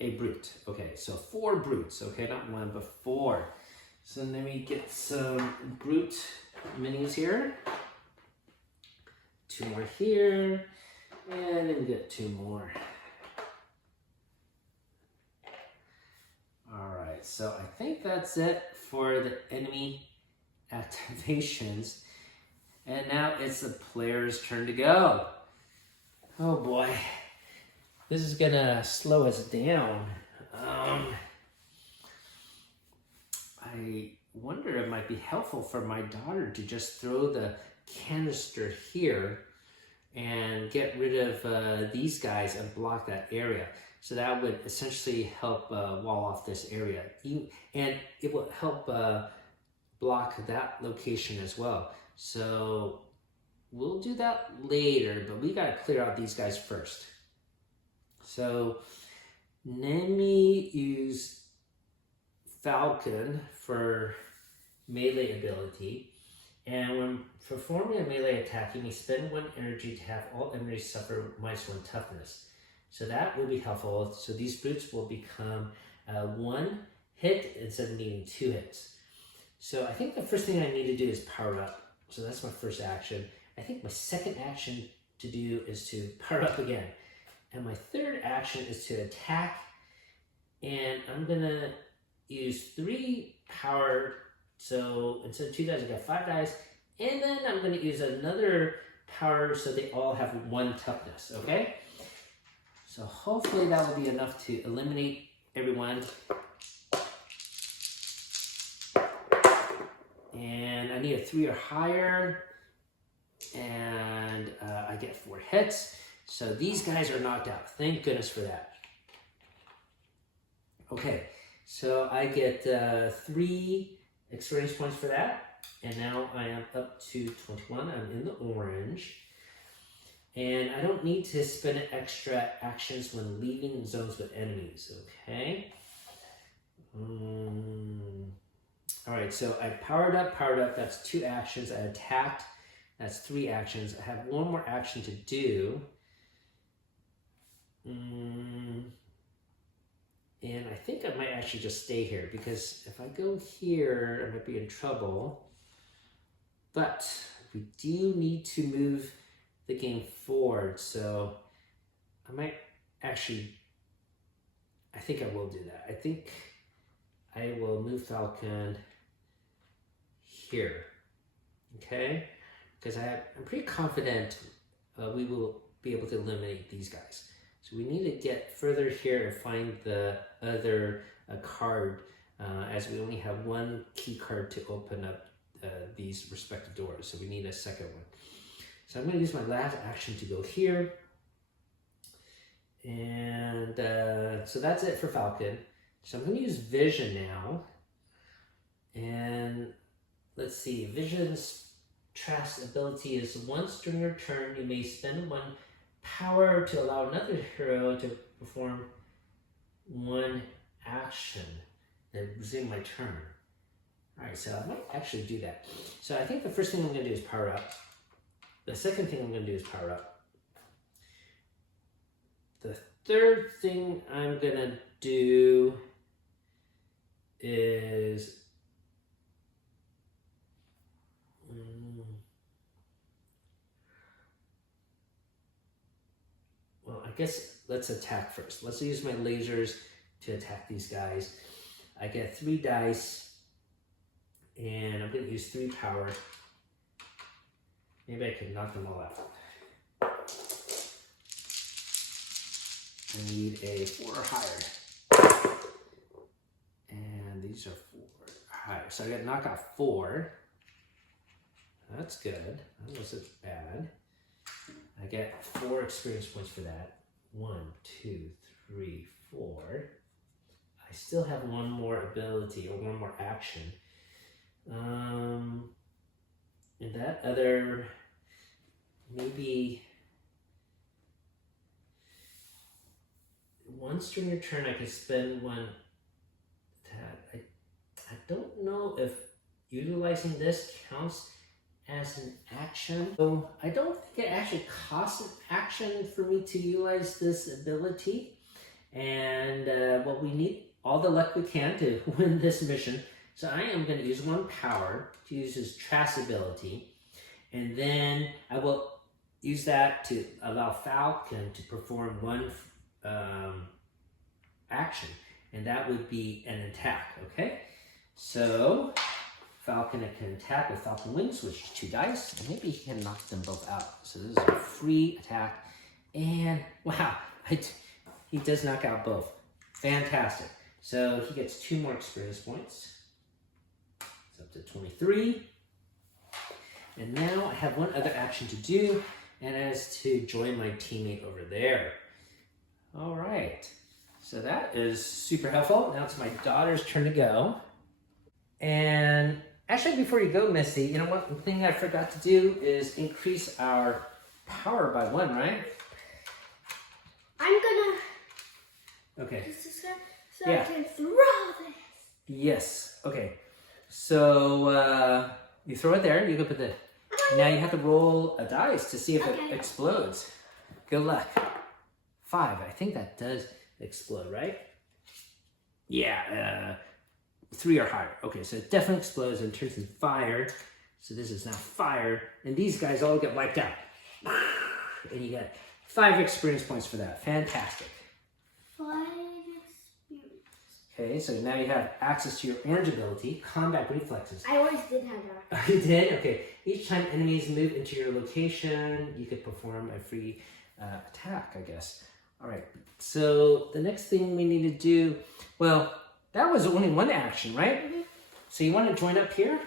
a brute. Okay, so 4 brutes. Okay, not 1, but 4. So let me get some brute minis here. 2 more here. And then we get 2 more. All right, so I think that's it for the enemy activations. And now it's the player's turn to go. Oh boy. this is gonna slow us down. I wonder it might be helpful for my daughter to just throw the canister here and get rid of these guys and block that area. So that would essentially help wall off this area. And it will help block that location as well. So we'll do that later, but we gotta clear out these guys first. So let me use Falcon for melee ability. And when performing a melee attack, you may spend 1 energy to have all enemies suffer -1 toughness. So that will be helpful. So these boots will become 1 hit instead of needing 2 hits. So I think the first thing I need to do is power up. So that's my first action. I think my second action to do is to power up again. And my third action is to attack. And I'm gonna use 3 power. So instead of 2 dice, I got 5 dice. And then I'm gonna use another power so they all have 1 toughness, okay? So hopefully that will be enough to eliminate everyone. And I need a 3 or higher. And I get 4 hits. So these guys are knocked out. Thank goodness for that. Okay, so I get 3 experience points for that. And now I am up to 21. I'm in the orange. And I don't need to spend extra actions when leaving zones with enemies, okay? All right, so I powered up, that's 2 actions. I attacked, that's 3 actions. I have 1 more action to do. And I think I might actually just stay here because if I go here, I might be in trouble. But we do need to move the game forward, so I might actually, I think I will do that. I think I will move Falcon here, okay? Because I'm pretty confident we will be able to eliminate these guys. So we need to get further here and find the other card, as we only have 1 key card to open up these respective doors. So we need a second one. So I'm going to use my last action to go here. And so that's it for Falcon. So I'm going to use Vision now. And let's see, Vision's Trash ability is once during your turn, you may spend 1 power to allow another hero to perform 1 action. Then resume my turn. All right, so I might actually do that. So I think the first thing I'm going to do is power up. The second thing I'm going to do is power up. The third thing I'm going to do is well, I guess let's attack first. Let's use my lasers to attack these guys. I get 3 dice, and I'm going to use 3 power. Maybe I can knock them all out. I need a 4 or higher. And these are 4 higher. So I got to knock out 4. That's good. That wasn't bad. I get 4 experience points for that. 1, 2, 3, 4. I still have 1 more ability or 1 more action. And that other, maybe once during your turn, I can spend 1 that I don't know if utilizing this counts as an action. So I don't think it actually costs an action for me to utilize this ability. And well, we need all the luck we can to win this mission. So I am going to use 1 power to use his Trash ability. And then I will use that to allow Falcon to perform 1 action. And that would be an attack, okay? So Falcon can attack with Falcon Wings, which is 2 dice. And maybe he can knock them both out. So this is a free attack. And wow, he does knock out both. Fantastic. So he gets 2 more experience points. It's up to 23. And now I have one other action to do, and that is to join my teammate over there. All right. So that is super helpful. Now it's my daughter's turn to go. And actually, before you go, Missy, you know what? The thing I forgot to do is increase our power by 1, right? I'm gonna. Okay. So I can throw this. Yes. Okay. So you throw it there. You can put the. Now you have to roll a dice to see if it explodes. Good luck. 5. I think that does explode, right? Yeah. 3 or higher. Okay, so it definitely explodes and turns into fire. So this is now fire, and these guys all get wiped out. And you get 5 experience points for that. Fantastic. 5 experience. Okay, so now you have access to your orange ability, combat reflexes. I always did have that. You did? Okay. Each time enemies move into your location, you could perform a free attack, I guess. All right. So the next thing we need to do, well, that was only 1 action, right? Mm-hmm. So you want to join up here?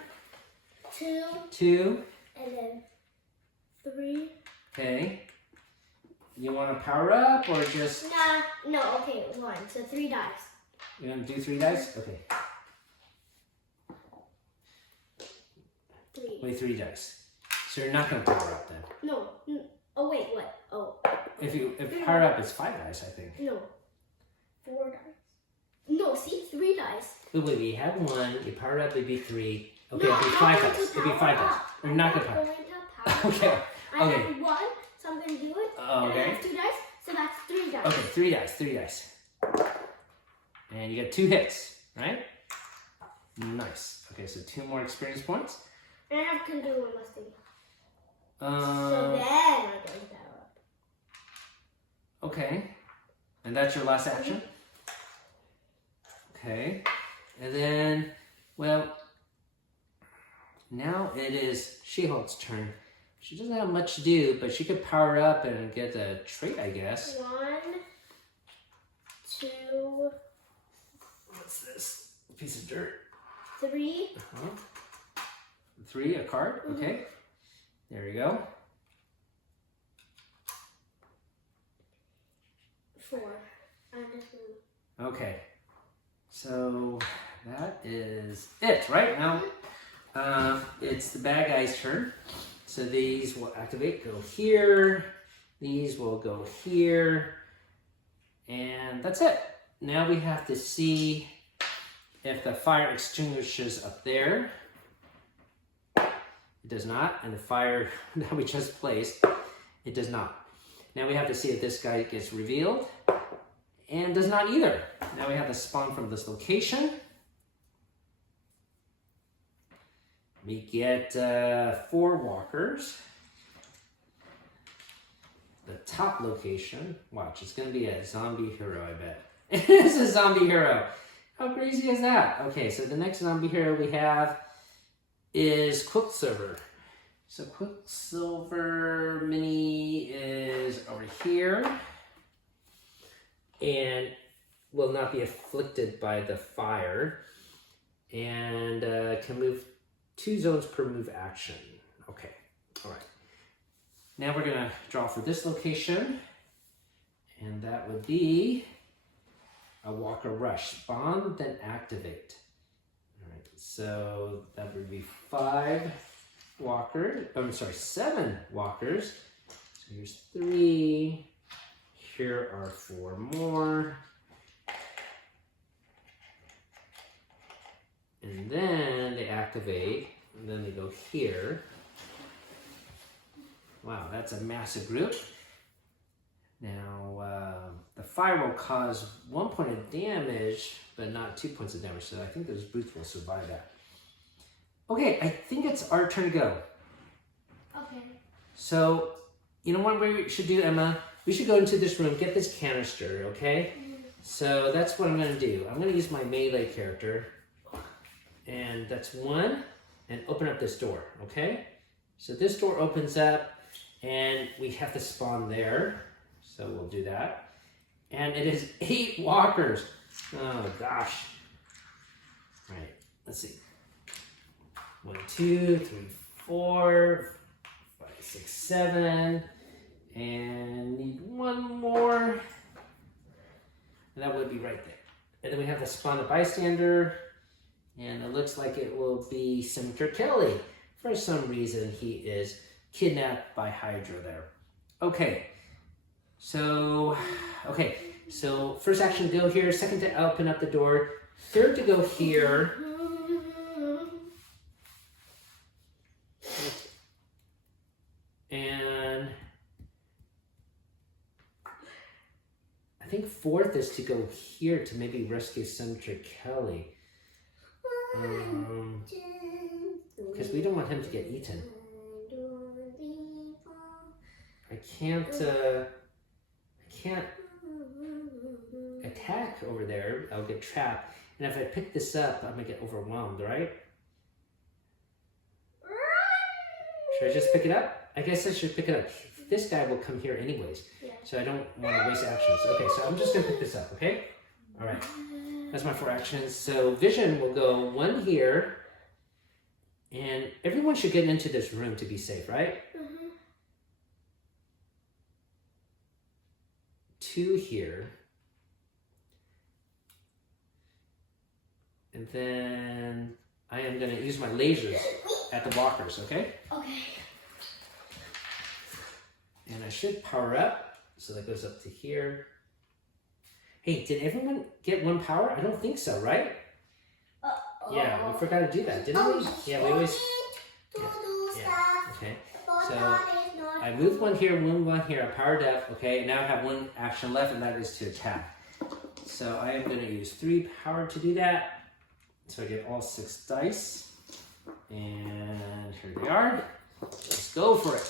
2. And then 3. Okay. You want to power up or just? No, okay, 1. So 3 dice. You want to do 3 dice? Okay. 3. Wait, 3 dice. So you're not going to power up then? No. Oh, wait, what? Oh. If power up is 5 dice, I think. No. 4 dice. No, see, 3 dice. Wait, we had 1. You power up, it'd be 3. Okay, No, it'd be 5 dice. It'd be 5 dice. You're not going to power up. Okay. I have 1, so I'm going to do it. Okay. And I have 2 dice, so that's 3 dice. Okay, 3 dice. And you get 2 hits, right? Nice. Okay, so 2 more experience points. And I can do 1 last thing. So then I'm going to power up. Okay. And that's your last action? Okay. And then, well, now it is She-Hulk's turn. She doesn't have much to do, but she could power up and get a trait, I guess. 1, 2. What's this? A piece of dirt. 3. 3, a card. Okay. There you go. 4. I'm just gonna... Okay. So that is it, right? Now it's the bad guy's turn. So these will activate, go here. These will go here. And that's it. Now we have to see if the fire extinguishes up there. It does not. And the fire that we just placed, it does not. Now we have to see if this guy gets revealed. And does not either. Now we have to spawn from this location. We get 4 walkers. The top location, watch, it's going to be a zombie hero, I bet. It is a zombie hero. How crazy is that? Okay, so the next zombie hero we have is Quicksilver. So Quicksilver Mini is over here and will not be afflicted by the fire and can move 2 zones per move action. Okay, all right. Now we're gonna draw for this location, and that would be a Walker Rush. Spawn, then activate. All right, so that would be 5 walkers. Oh, I'm sorry, 7 walkers. So here's 3. Here are 4 more. And then they activate, and then they go here. Wow, that's a massive group. Now, the fire will cause 1 point of damage, but not 2 points of damage, so I think those brutes will survive that. Okay, I think it's our turn to go. Okay. So, you know what we should do, Emma? We should go into this room, get this canister, okay? So that's what I'm gonna do. I'm gonna use my melee character, and that's 1, and open up this door, okay? So this door opens up, and we have to spawn there. So we'll do that. And it is 8 walkers. Oh gosh. All right, let's see. 1, 2, 3, 4, 5, 6, 7. And need one more. And that would be right there. And then we have the spawn of bystander. And it looks like it will be Senator Kelly. For some reason, he is kidnapped by Hydra there. Okay. So first action to go here. Second to open up the door. Third to go here. And I think fourth is to go here to maybe rescue Senator Kelly. Because we don't want him to get eaten. I can't attack over there. I'll get trapped. And if I pick this up, I'm gonna get overwhelmed, right? Should I just pick it up? I guess I should pick it up. This guy will come here anyways. Yeah. So I don't want to waste actions. Okay, so I'm just gonna pick this up, okay? All right, that's my 4 actions. So Vision will go 1 here. And everyone should get into this room to be safe, right? 2 here. And then I am going to use my lasers at the walkers, okay? Okay. And I should power up. So that goes up to here. Hey, did everyone get 1 power? I don't think so, right? Yeah, we forgot to do that, didn't we? Yeah, we always... Yeah. Okay. So I moved 1 here, moved 1 here. I powered up. Okay, now I have 1 action left, and that is to attack. So I am going to use 3 power to do that. So I get all 6 dice. And here they are. Let's go for it.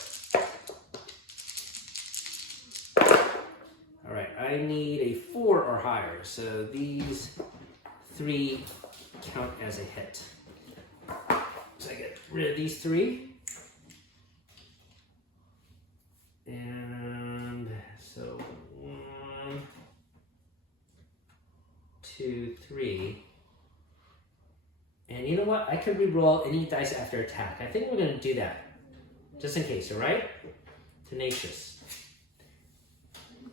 All right, I need a 4 or higher. So these 3 count as a hit. So I get rid of these 3. And so 1, 2, 3. And you know what? I could re-roll any dice after attack. I think we're going to do that. Just in case, all right? Tenacious.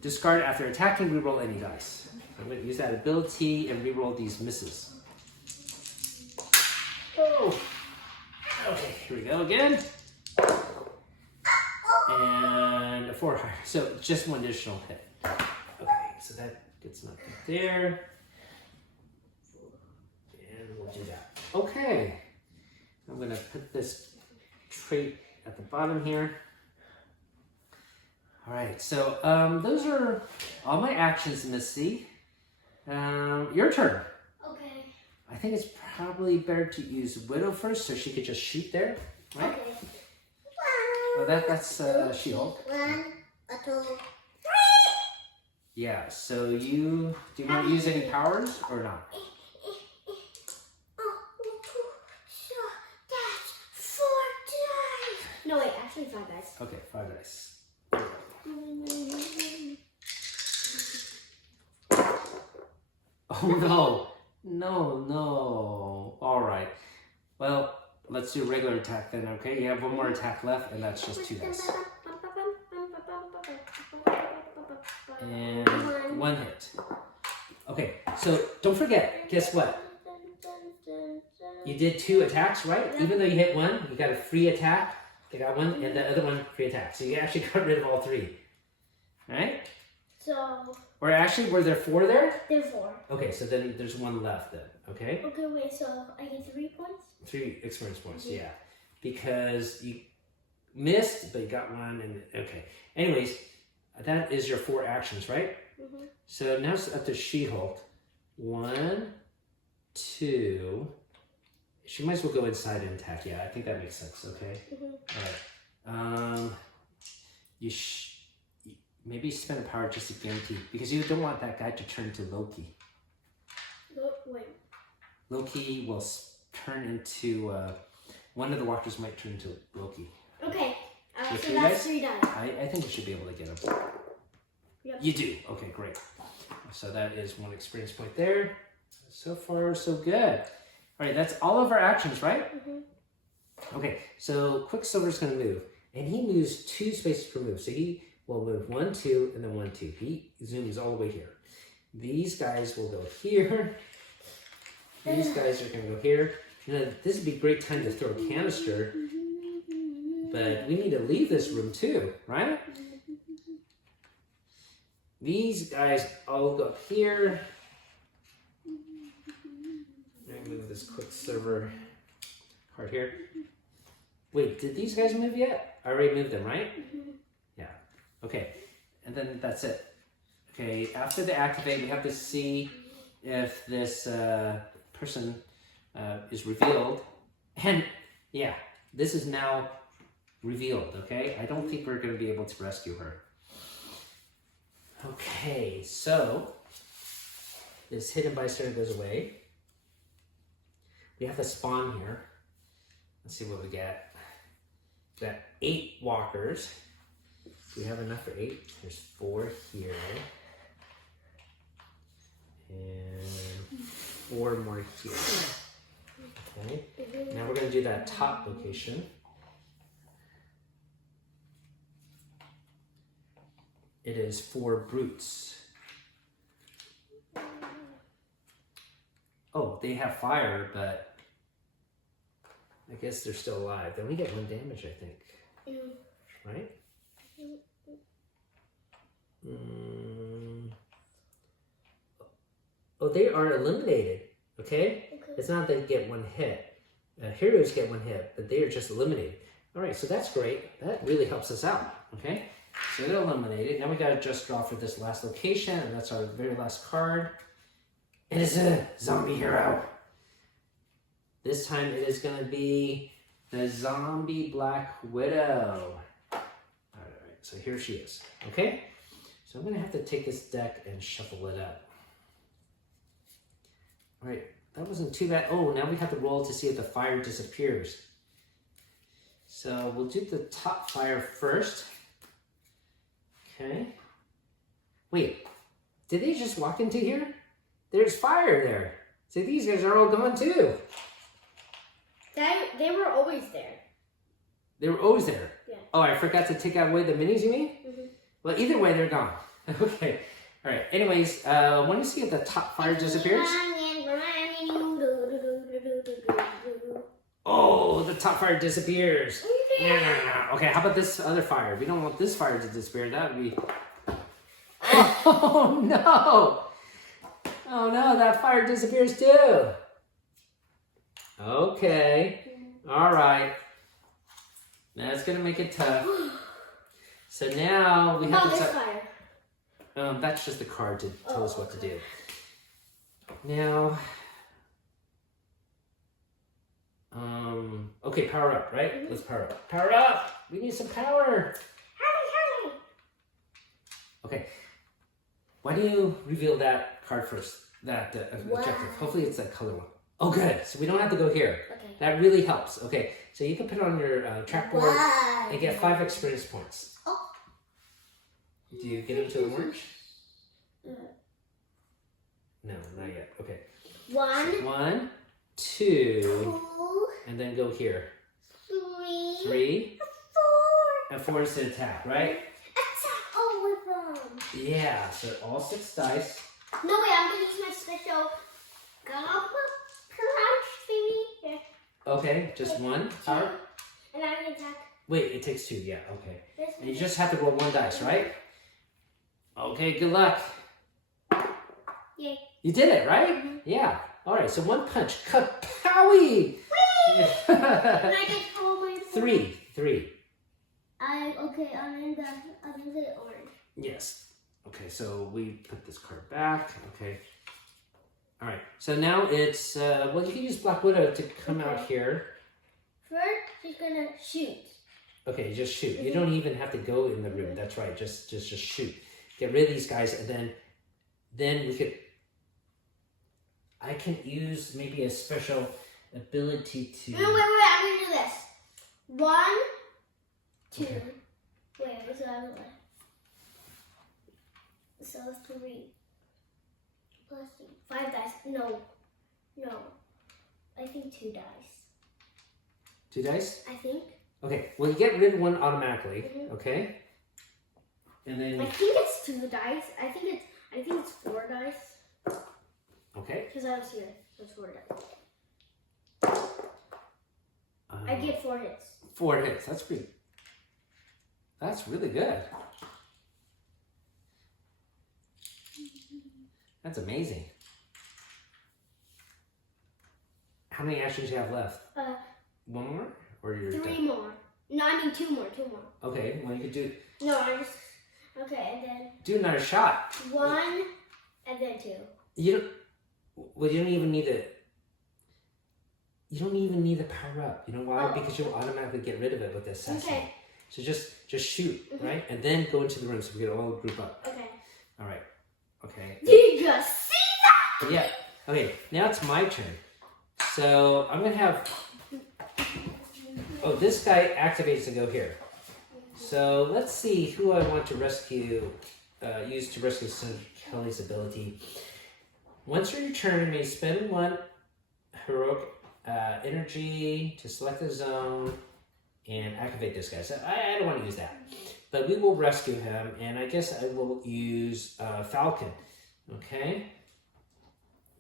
Discard after attacking, re-roll any dice. I'm going to use that ability and re-roll these misses. Oh! Okay, here we go again. And a 4 higher. So just 1 additional hit. Okay, so that gets knocked out there. And we'll do that. Okay. I'm going to put this trait at the bottom here. All right, so those are all my actions, Missy. Your turn. Okay. I think it's probably better to use Widow first so she could just shoot there, right? Okay. Well, that's She-Hulk. 1, 2, 3. Yeah, so do you want to use any powers or not? That's 4 dice. No, wait, actually 5 dice. Okay, 5 dice. Oh no. No. All right. Well, let's do regular attack then, okay? You have 1 more attack left, and that's just 2 dice. And 1 hit. Okay, so don't forget, guess what? You did 2 attacks, right? Even though you hit 1, you got a free attack. You got 1, and the other 1 free attack. So you actually got rid of all 3. Alright? So... Or actually, were there 4 there? There are 4. Okay, so then there's 1 left then, okay? Okay, wait, so I get 3 points? 3 experience points, yeah. Because you missed, but you got 1, and okay. Anyways, that is your 4 actions, right? Mm-hmm. So now it's up to She-Hulk. 1, 2. She might as well go inside and attack. Yeah, I think that makes sense, okay? Mm-hmm. All right. You maybe spend a power just to guarantee, because you don't want that guy to turn to Loki. Wait. Loki will turn into, one of the walkers might turn into Loki. Okay, so 3 that's dice? 3 dice. I think you should be able to get him. Yep. You do? Okay, great. So that is one experience point there. So far, so good. All right, that's all of our actions, right? Okay, so Quicksilver's gonna move. And he moves 2 spaces per move. So he will move 1, 2, and then 1, 2. He zooms all the way here. These guys will go here. These guys are gonna go here. You know, this would be a great time to throw a canister, but we need to leave this room too, right? These guys all go up here. I'm gonna move this Quicksilver card here. Wait, did these guys move yet? I already moved them, right? Yeah. Okay, and then that's it. Okay, after the activate, we have to see if this person is revealed. And yeah, this is now revealed, okay? I don't think we're gonna be able to rescue her. Okay, so this hidden bystander goes away. We have the spawn here. Let's see what we get. We got 8 walkers. Do we have enough for 8? There's 4 here. And 4 more here. Okay. Now we're going to do that top location. It is 4 brutes. Oh, they have fire, but I guess they're still alive. They only get 1 damage, I think. Right? Oh, they are eliminated. Okay? It's not that they get 1 hit. Heroes get 1 hit, but they are just eliminated. All right, so that's great. That really helps us out. Okay? So they're eliminated. Now we got to just draw for this last location, and that's our very last card. It is a zombie hero. This time it is going to be the zombie Black Widow. All right, so here she is. Okay? So I'm going to have to take this deck and shuffle it up. All right, that wasn't too bad. Oh, now we have to roll to see if the fire disappears. So we'll do the top fire first. Okay. Wait, did they just walk into here? There's fire there. So these guys are all gone too. They were always there. They were always there? Yeah. Oh, I forgot to take away the minis, you mean? Well, either way, they're gone. Okay. All right. Anyways, want to see if the top fire disappears? Oh, the top fire disappears. No. Okay, how about this other fire? We don't want this fire to disappear. That would be... Oh, no. Oh, no, that fire disappears too. Okay. All right. That's going to make it tough. So now we have to... this fire. That's just the card to tell us what to do. Now... okay, power up, right? Let's power up. Power up! We need some power! Hurry! Okay. Why do you reveal that card first? That objective. Hopefully it's that color one. Oh, good. So we don't have to go here. Okay. That really helps. Okay. So you can put it on your track board and get 5 experience points. Oh. Do you get into the orange? No, not yet. Okay. 1, So 1, 2, and then go here. 3, 4. And 4 is to attack, right? Attack all of them. Yeah, so all 6 dice. No, wait, I'm going to use my special gobble crunch thingy. Here. Okay, just 1 power. And I'm going to attack. Wait, it takes 2, yeah, okay. This And you just have to roll 1 dice, right? Okay, good luck. Yay. You did it, right? Yeah. All right, so 1 punch. Kapowie! Can I get all my 3. Okay, I'm in the orange. Yes. Okay, so we put this card back. Okay. All right. So now it's well, you can use Black Widow to come out here. First, she's gonna shoot. Okay, just shoot. You don't even have to go in the room. That's right. Just shoot. Get rid of these guys, and then we could. I can use maybe a special ability to. No, wait. I'm gonna do this. 1, 2. Okay. Wait, so 3. plus 3. 5 dice. No. I think 2 dice. 2 dice? I think. Okay, well you get rid of one automatically, okay? And then I think it's 2 dice. I think it's 4 dice. Okay. Because I was here. It's 4 dice. I get 4 hits. 4 hits. That's really good. That's amazing. How many actions do you have left? 1 more? Or you're 3 done? more. No, I mean 2 more. 2 more. Okay, well you could do... No, I just... Okay, and then... Do another shot. 1, and then 2. You don't even need to... You don't even need the power up. You know why? Because you'll automatically get rid of it with the assassin. Okay. So just shoot, right? And then go into the room so we can all group up. Okay. All right. Okay. Did you just see that? Yeah. Okay, now it's my turn. So I'm going to have... Oh, this guy activates to go here. So let's see who I want to rescue, use to rescue Senator Kelly's ability. Once you're in your turn, you may spend 1 heroic energy to select a zone and activate this guy. So I don't want to use that. But we will rescue him, and I guess I will use Falcon. Okay?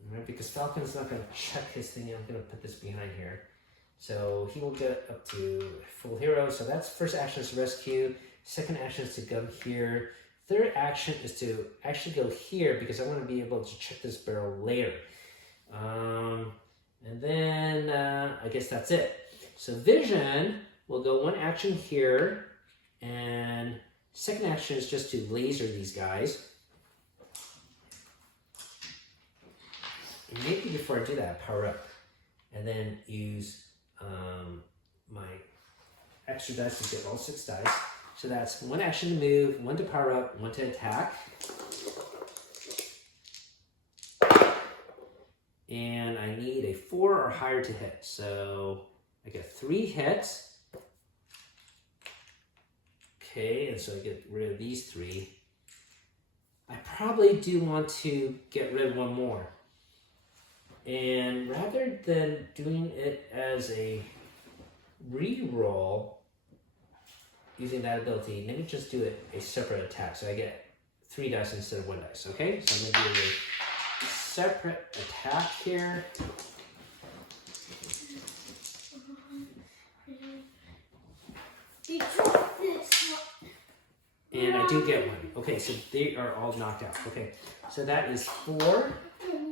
All right, because Falcon's not going to check his thing. I'm going to put this behind here. So he will get up to full hero. So that's first action is to rescue. Second action is to come here. Third action is to actually go here because I want to be able to check this barrel later. And then I guess that's it. So vision will go 1 action here. And second action is just to laser these guys. And maybe before I do that, power up. And then use my extra dice to get all 6 dice. So that's 1 action to move, 1 to power up, 1 to attack. And I need a 4 or higher to hit. So I get 3 hits. Okay, and so I get rid of these 3. I probably do want to get rid of 1 more. And rather than doing it as a re-roll using that ability, let me just do it a separate attack. So I get 3 dice instead of 1 dice, okay? So I'm going to do a separate attack here. And I do get 1. Okay, so they are all knocked out. Okay, so that is 4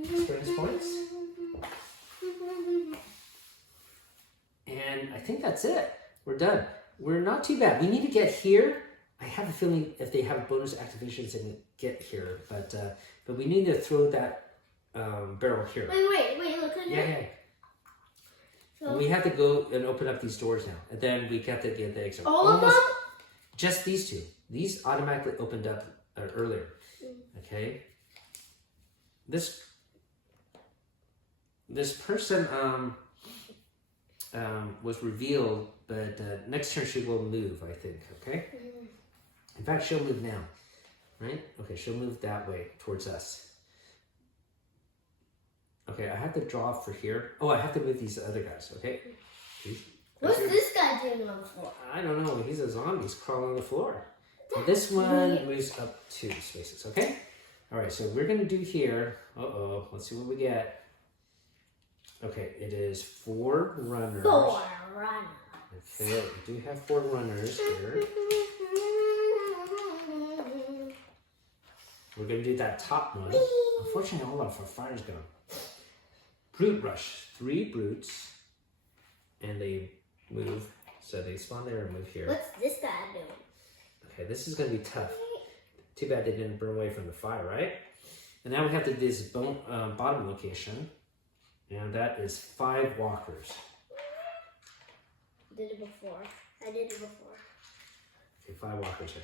experience points. And I think that's it. We're done. We're not too bad. We need to get here. I have a feeling if they have bonus activations, they can get here. But we need to throw that barrel here. Wait, look at it. Yeah. So and we have to go and open up these doors now. And then we got to get the exit. All of them? Just these 2. These automatically opened up earlier. Okay. This person was revealed, but next turn she will move, I think. Okay. In fact, she'll move now, right? Okay, she'll move that way towards us. Okay, I have to draw for here. Oh, I have to move these other guys. Okay. What's this guy doing on the floor? I don't know. He's a zombie. He's crawling on the floor. And this one moves up 2 spaces. Okay. All right. So we're gonna do here. Let's see what we get. Okay, it is 4 runners. 4 runners. Okay, we do have 4 runners here. We're gonna do that top one. Unfortunately, all of our fire's gone. Brute rush. 3 brutes, and they move. So they spawn there and move here. What's this guy doing? Okay, this is gonna be tough. Too bad they didn't burn away from the fire, right? And now we have to do this bottom location. And that is 5 walkers. I did it before. Okay, 5 walkers here.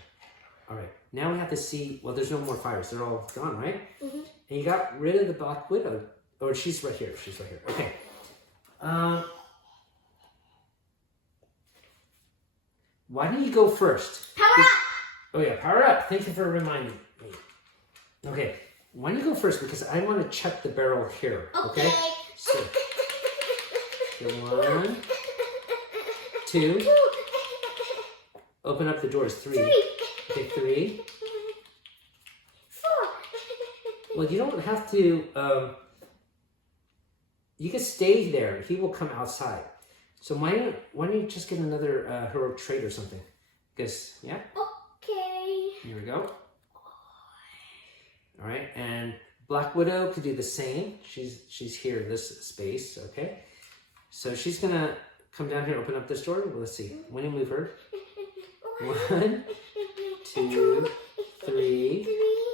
All right, now we have to see, well, there's no more fires. They're all gone, right? And you got rid of the Black Widow. Oh, she's right here. Okay. Why don't you go first? Power up! Oh, yeah, power up. Thank you for reminding me. Okay, why don't you go first because I want to check the barrel here. Okay. So, one, two. Open up the doors. Three. Okay, 3. 4. Well, you don't have to. You can stay there. He will come outside. So why don't you just get another heroic trait or something? Because yeah. Okay. Here we go. All right, and Black Widow could do the same. She's here in this space. Okay, so she's gonna come down here, open up this door. Well, let's see. When you move her. 1, 2, 3,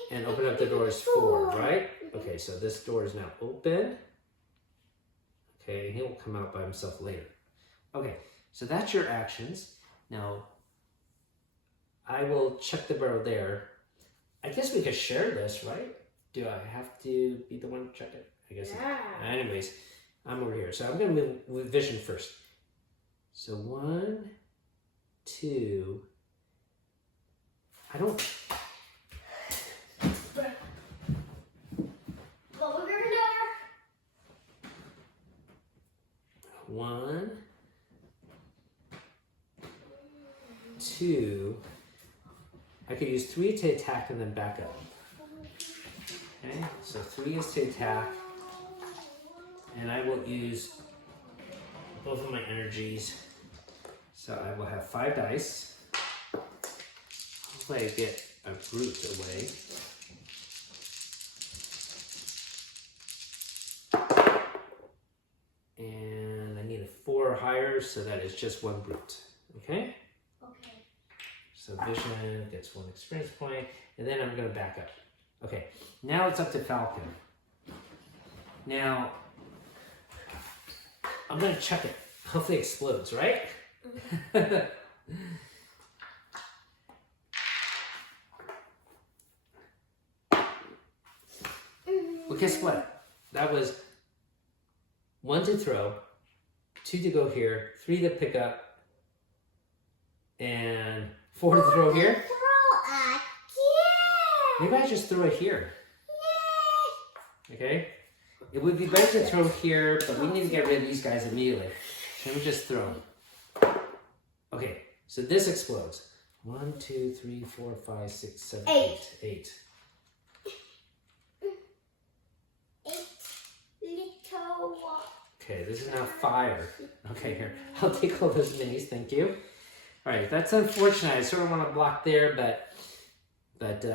and open up the doors 4. Right? Okay, so this door is now open. Okay, he'll come out by himself later. Okay, so that's your actions. Now, I will check the barrel there. I guess we could share this, right? Do I have to be the one to check it? I guess. Yeah. Anyways, I'm over here. So I'm going to move with vision first. So 1, 2. I don't... Over there. 1, 2. I could use 3 to attack and then back up. Okay, so 3 is to attack. And I will use both of my energies. So I will have 5 dice. Hopefully I get a brute away. And I need a 4 or higher, so that is just 1 brute. Okay? Okay. So vision gets 1 experience point, and then I'm going to back up. Okay, now it's up to Falcon. Now, I'm going to chuck it. Hopefully it explodes, right? Well, guess what? That was 1 to throw, 2 to go here, 3 to pick up, and 4 to throw here. Maybe I just throw it here. Okay? It would be better to throw here, but we need to get rid of these guys immediately. Let me just throw them. Okay, so this explodes. 1, 2, 3, 4, 5, 6, 7, 8. 8. 8 little one. Okay, this is now fire. Okay, here. I'll take all those minis, thank you. All right, that's unfortunate. I sort of want to block there, but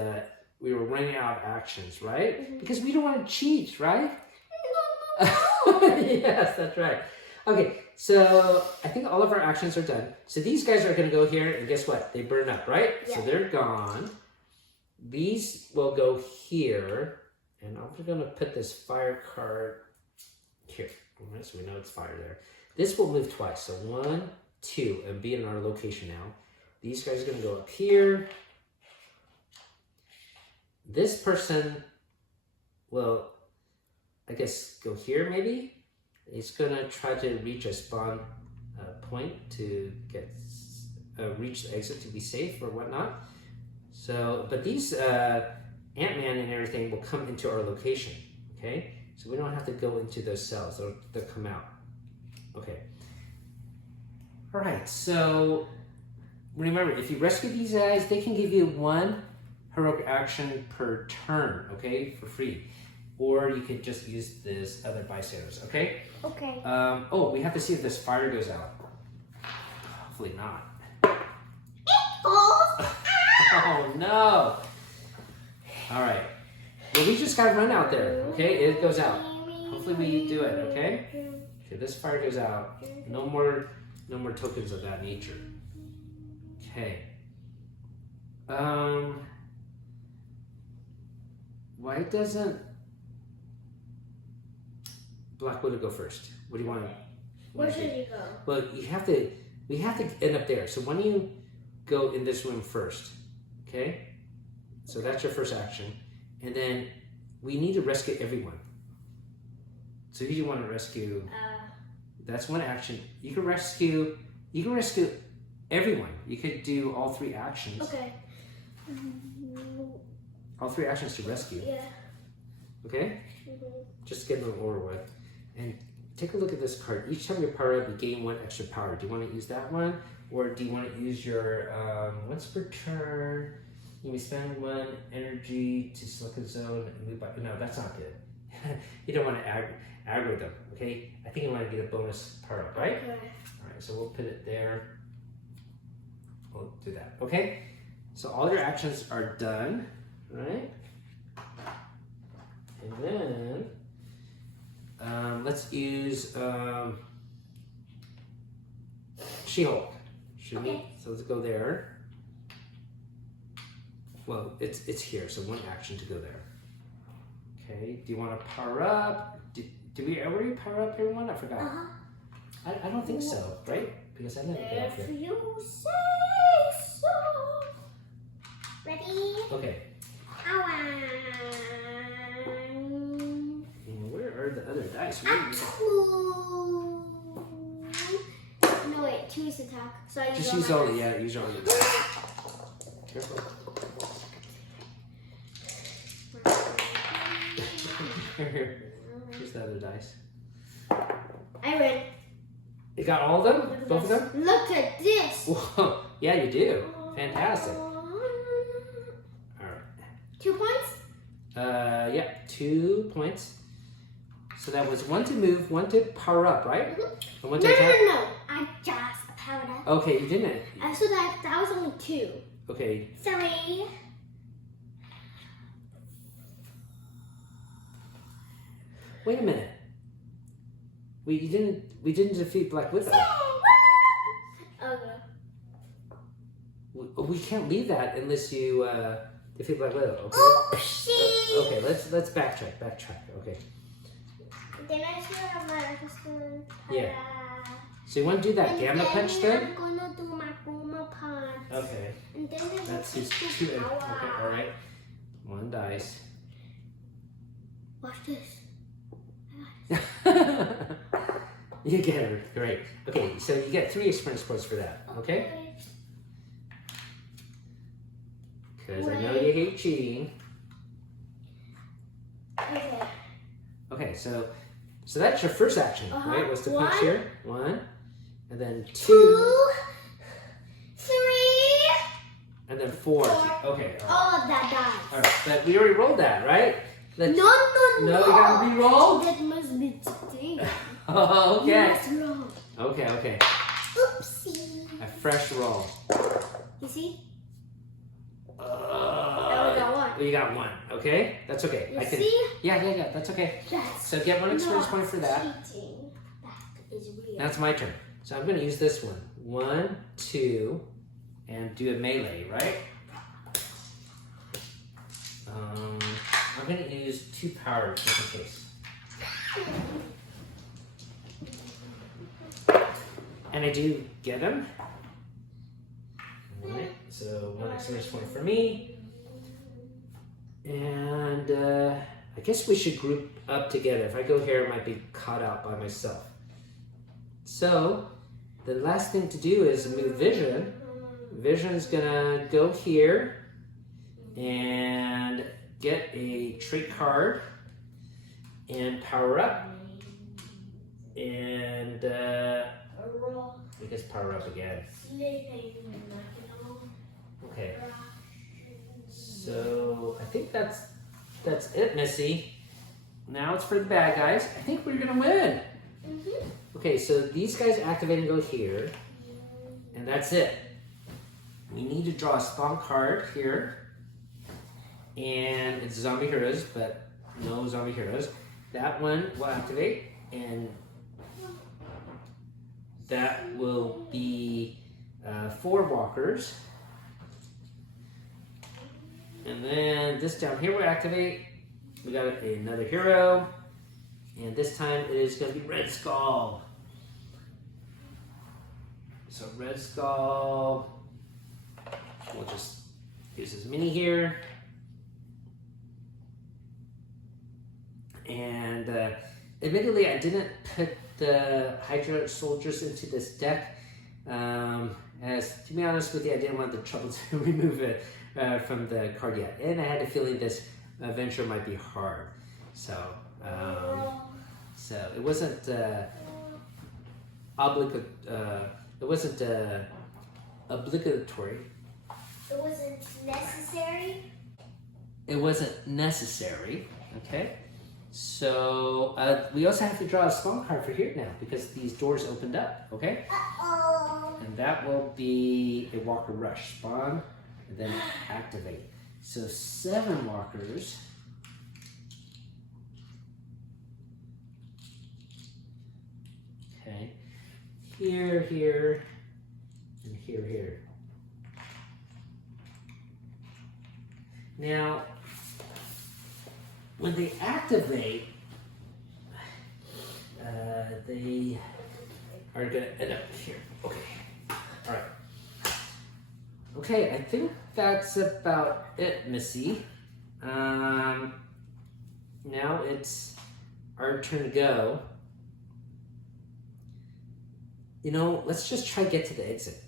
we were running out of actions, right? Mm-hmm. Because we don't want to cheat, right? Yes, that's right. Okay, so I think all of our actions are done. So these guys are going to go here, and guess what? They burn up, right? Yeah. So they're gone. These will go here, and I'm going to put this fire card here. All right, so we know it's fire there. This will move twice. So 1, 2, and be in our location now. These guys are going to go up here. This person will, I guess, go here maybe. He's going to try to reach a spawn point to get reach the exit to be safe or whatnot. So, but these Ant-Man and everything will come into our location, okay? So we don't have to go into those cells. They'll come out. Okay. All right, so remember, if you rescue these guys, they can give you 1 heroic action per turn, okay, for free. Or you could just use this other bystanders, okay? Okay. Oh, we have to see if this fire goes out. Hopefully not. Oh, no. All right. Well, we just got to run out there, okay? It goes out. Hopefully we do it, okay? Okay, this fire goes out. No more tokens of that nature. Okay. Why doesn't Black Widow go first? What do you want? Where should you go? Well, we have to end up there. So why don't you go in this room first? Okay? So that's your first action. And then we need to rescue everyone. So who do you want to rescue? That's one action. You can rescue everyone. You could do all 3 actions. Okay. All 3 actions to rescue. Yeah. Okay? Just get them over with. And take a look at this card. Each time you power up, you gain 1 extra power. Do you want to use that one? Or do you want to use your, once per turn, you may spend 1 energy to select a zone and move by. No, that's not good. You don't want to aggro them, okay? I think you want to get a bonus power up, right? Okay. All right, so we'll put it there. We'll do that, okay? So all your actions are done, right? And then, let's use She-Hulk. Okay. So let's go there. Well, it's here, so 1 action to go there. Okay, do you want to power up? Did we already power up everyone? I forgot. I don't think so, right? Because I didn't go up If here. you say so. Ready? Okay. Where are the other dice? Two. No wait, 2 is attack. So I Just use all the use all the dice. Careful. Here's the other dice. I win. You got all of them? Both of them? Look at this. Whoa. Yeah, you do. Fantastic. All right. 2 points? Yeah, 2 points. So that was 1 to move, 1 to power up, right? And 1 to attack? No. I just powered up. Okay, you didn't. So that was only 2. Okay. Sorry. Wait a minute. We didn't defeat Black Widow. Okay. We can't leave that unless you defeat Black Widow. Okay. Oopsie. Okay, let's backtrack. Okay. Then I should have my husband. Yeah. So you want to do that gamma punch then? I'm gonna do my gamma punch. Okay. And then I That's will his take 2. the Okay, power. all right. 1 dice. Watch this. You get it. Great. Okay, so you get 3 experience points for that. Okay? Because I know you hate cheating. Okay. Okay, so that's your first action, right? Was to punch 1, here. 1, and then 2, 2, 3. and then 4. 4. Okay. All right. All of that dies. All right, but we already rolled that, right? Let's, No, you gotta re-roll? That must be today. Oh, okay. Let's roll. Okay. Oopsie. A fresh roll. You see? Uh, I got 1. You got 1. Okay, that's okay. You see? Yeah. That's okay. That's So get 1 experience not point for that. cheating. That is real. Now it's my turn. So I'm gonna use this one. 1, 2, and do a melee, right? I'm gonna use 2 power just in case. And I do get him. Alright, so 1 experience point for me. And I guess we should group up together. If I go here, I might be caught out by myself. So the last thing to do is move Vision. Vision's gonna go here and get a trait card and power up. And I guess power up again. Okay. So I think that's it, Missy. Now it's for the bad guys. I think we're gonna win. Okay, so these guys activate and go here, and that's it. We need to draw a spawn card here, and it's zombie heroes, but no zombie heroes. That one will activate, and that will be 4 walkers. And then this down here will activate. We got another hero, and this time it is going to be Red Skull. So Red Skull, we'll just use his mini here. And admittedly, I didn't put the Hydra soldiers into this deck, as to be honest with you, I didn't want the trouble to remove it from the card yet. And I had a feeling this adventure might be hard. So, it wasn't obligatory. It wasn't necessary. It wasn't necessary. Okay. So we also have to draw a spawn card for here now because these doors opened up. Okay. Uh-oh. And that will be a Walker Rush. Spawn and then activate. So 7 walkers. Okay. Here, here, and here, here. Now, when they activate, they are going to end up here. Okay. All right. Okay, I think that's about it, Missy. Now it's our turn to go. You know, let's just try to get to the exit.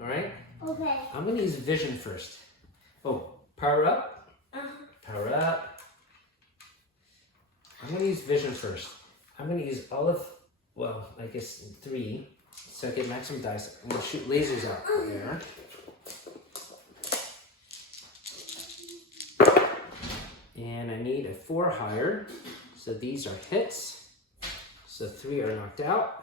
All right? Okay. I'm going to use vision first. Oh, power up. Power up. I'm going to use vision first. I'm going to use all of, well, I guess 3. So I get maximum dice. I'm going to shoot lasers out there. And I need a 4 higher. So these are hits. So 3 are knocked out.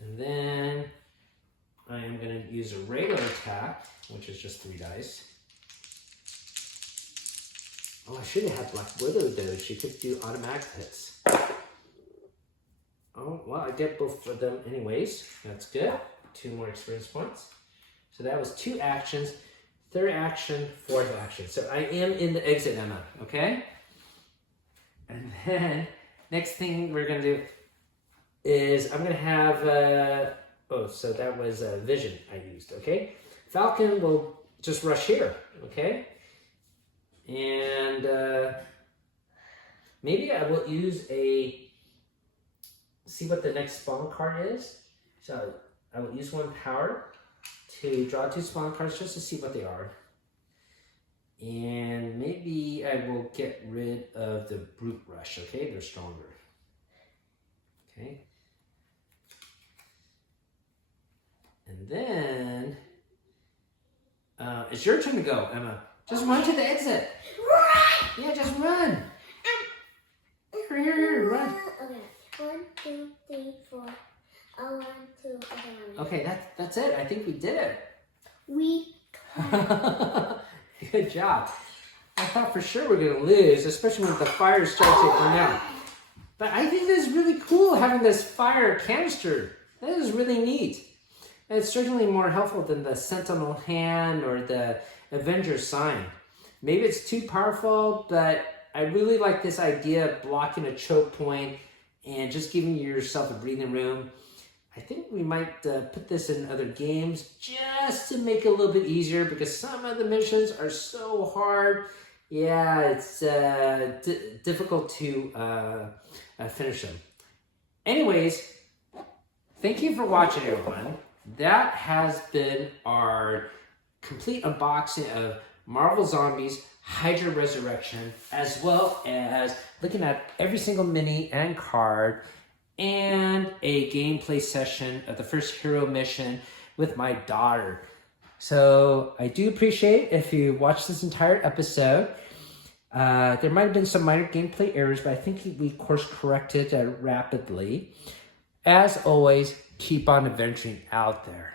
And then I am going to use a regular attack, which is just 3 dice. Oh, I should have had Black Widow though. She could do automatic hits. Oh, well, I get both of them anyways. That's good. 2 more experience points. So that was 2 actions. 3rd action, 4th action. So I am in the exit, Emma, okay? And then, next thing we're going to do is I'm going to have, oh, so that was vision I used, okay? Falcon will just rush here, okay? And maybe I will use see what the next spawn card is. So I will use 1 power to draw 2 spawn cards just to see what they are. And maybe I will get rid of the Brute Rush, okay? They're stronger. Okay. And then, it's your turn to go, Emma. Just run to the exit. Run! Yeah, just run. Here, run. Okay. 1, 2, 3, 4. 1, 2, okay. Okay, that's it. I think we did it. Good job. I thought for sure we're going to lose, especially when the fire starts to come out. But I think this is really cool having this fire canister. That is really neat. And it's certainly more helpful than the Sentinel Hand or the Avenger Sign. Maybe it's too powerful, but I really like this idea of blocking a choke point and just giving yourself a breathing room. I think we might put this in other games just to make it a little bit easier because some of the missions are so hard. Yeah, it's difficult to finish them. Anyways, thank you for watching, everyone. That has been our complete unboxing of Marvel Zombies Hydra Resurrection, as well as looking at every single mini and card and a gameplay session of the first hero mission with my daughter. So I do appreciate if you watched this entire episode. There might have been some minor gameplay errors, but I think we course corrected rapidly. As always, keep on adventuring out there.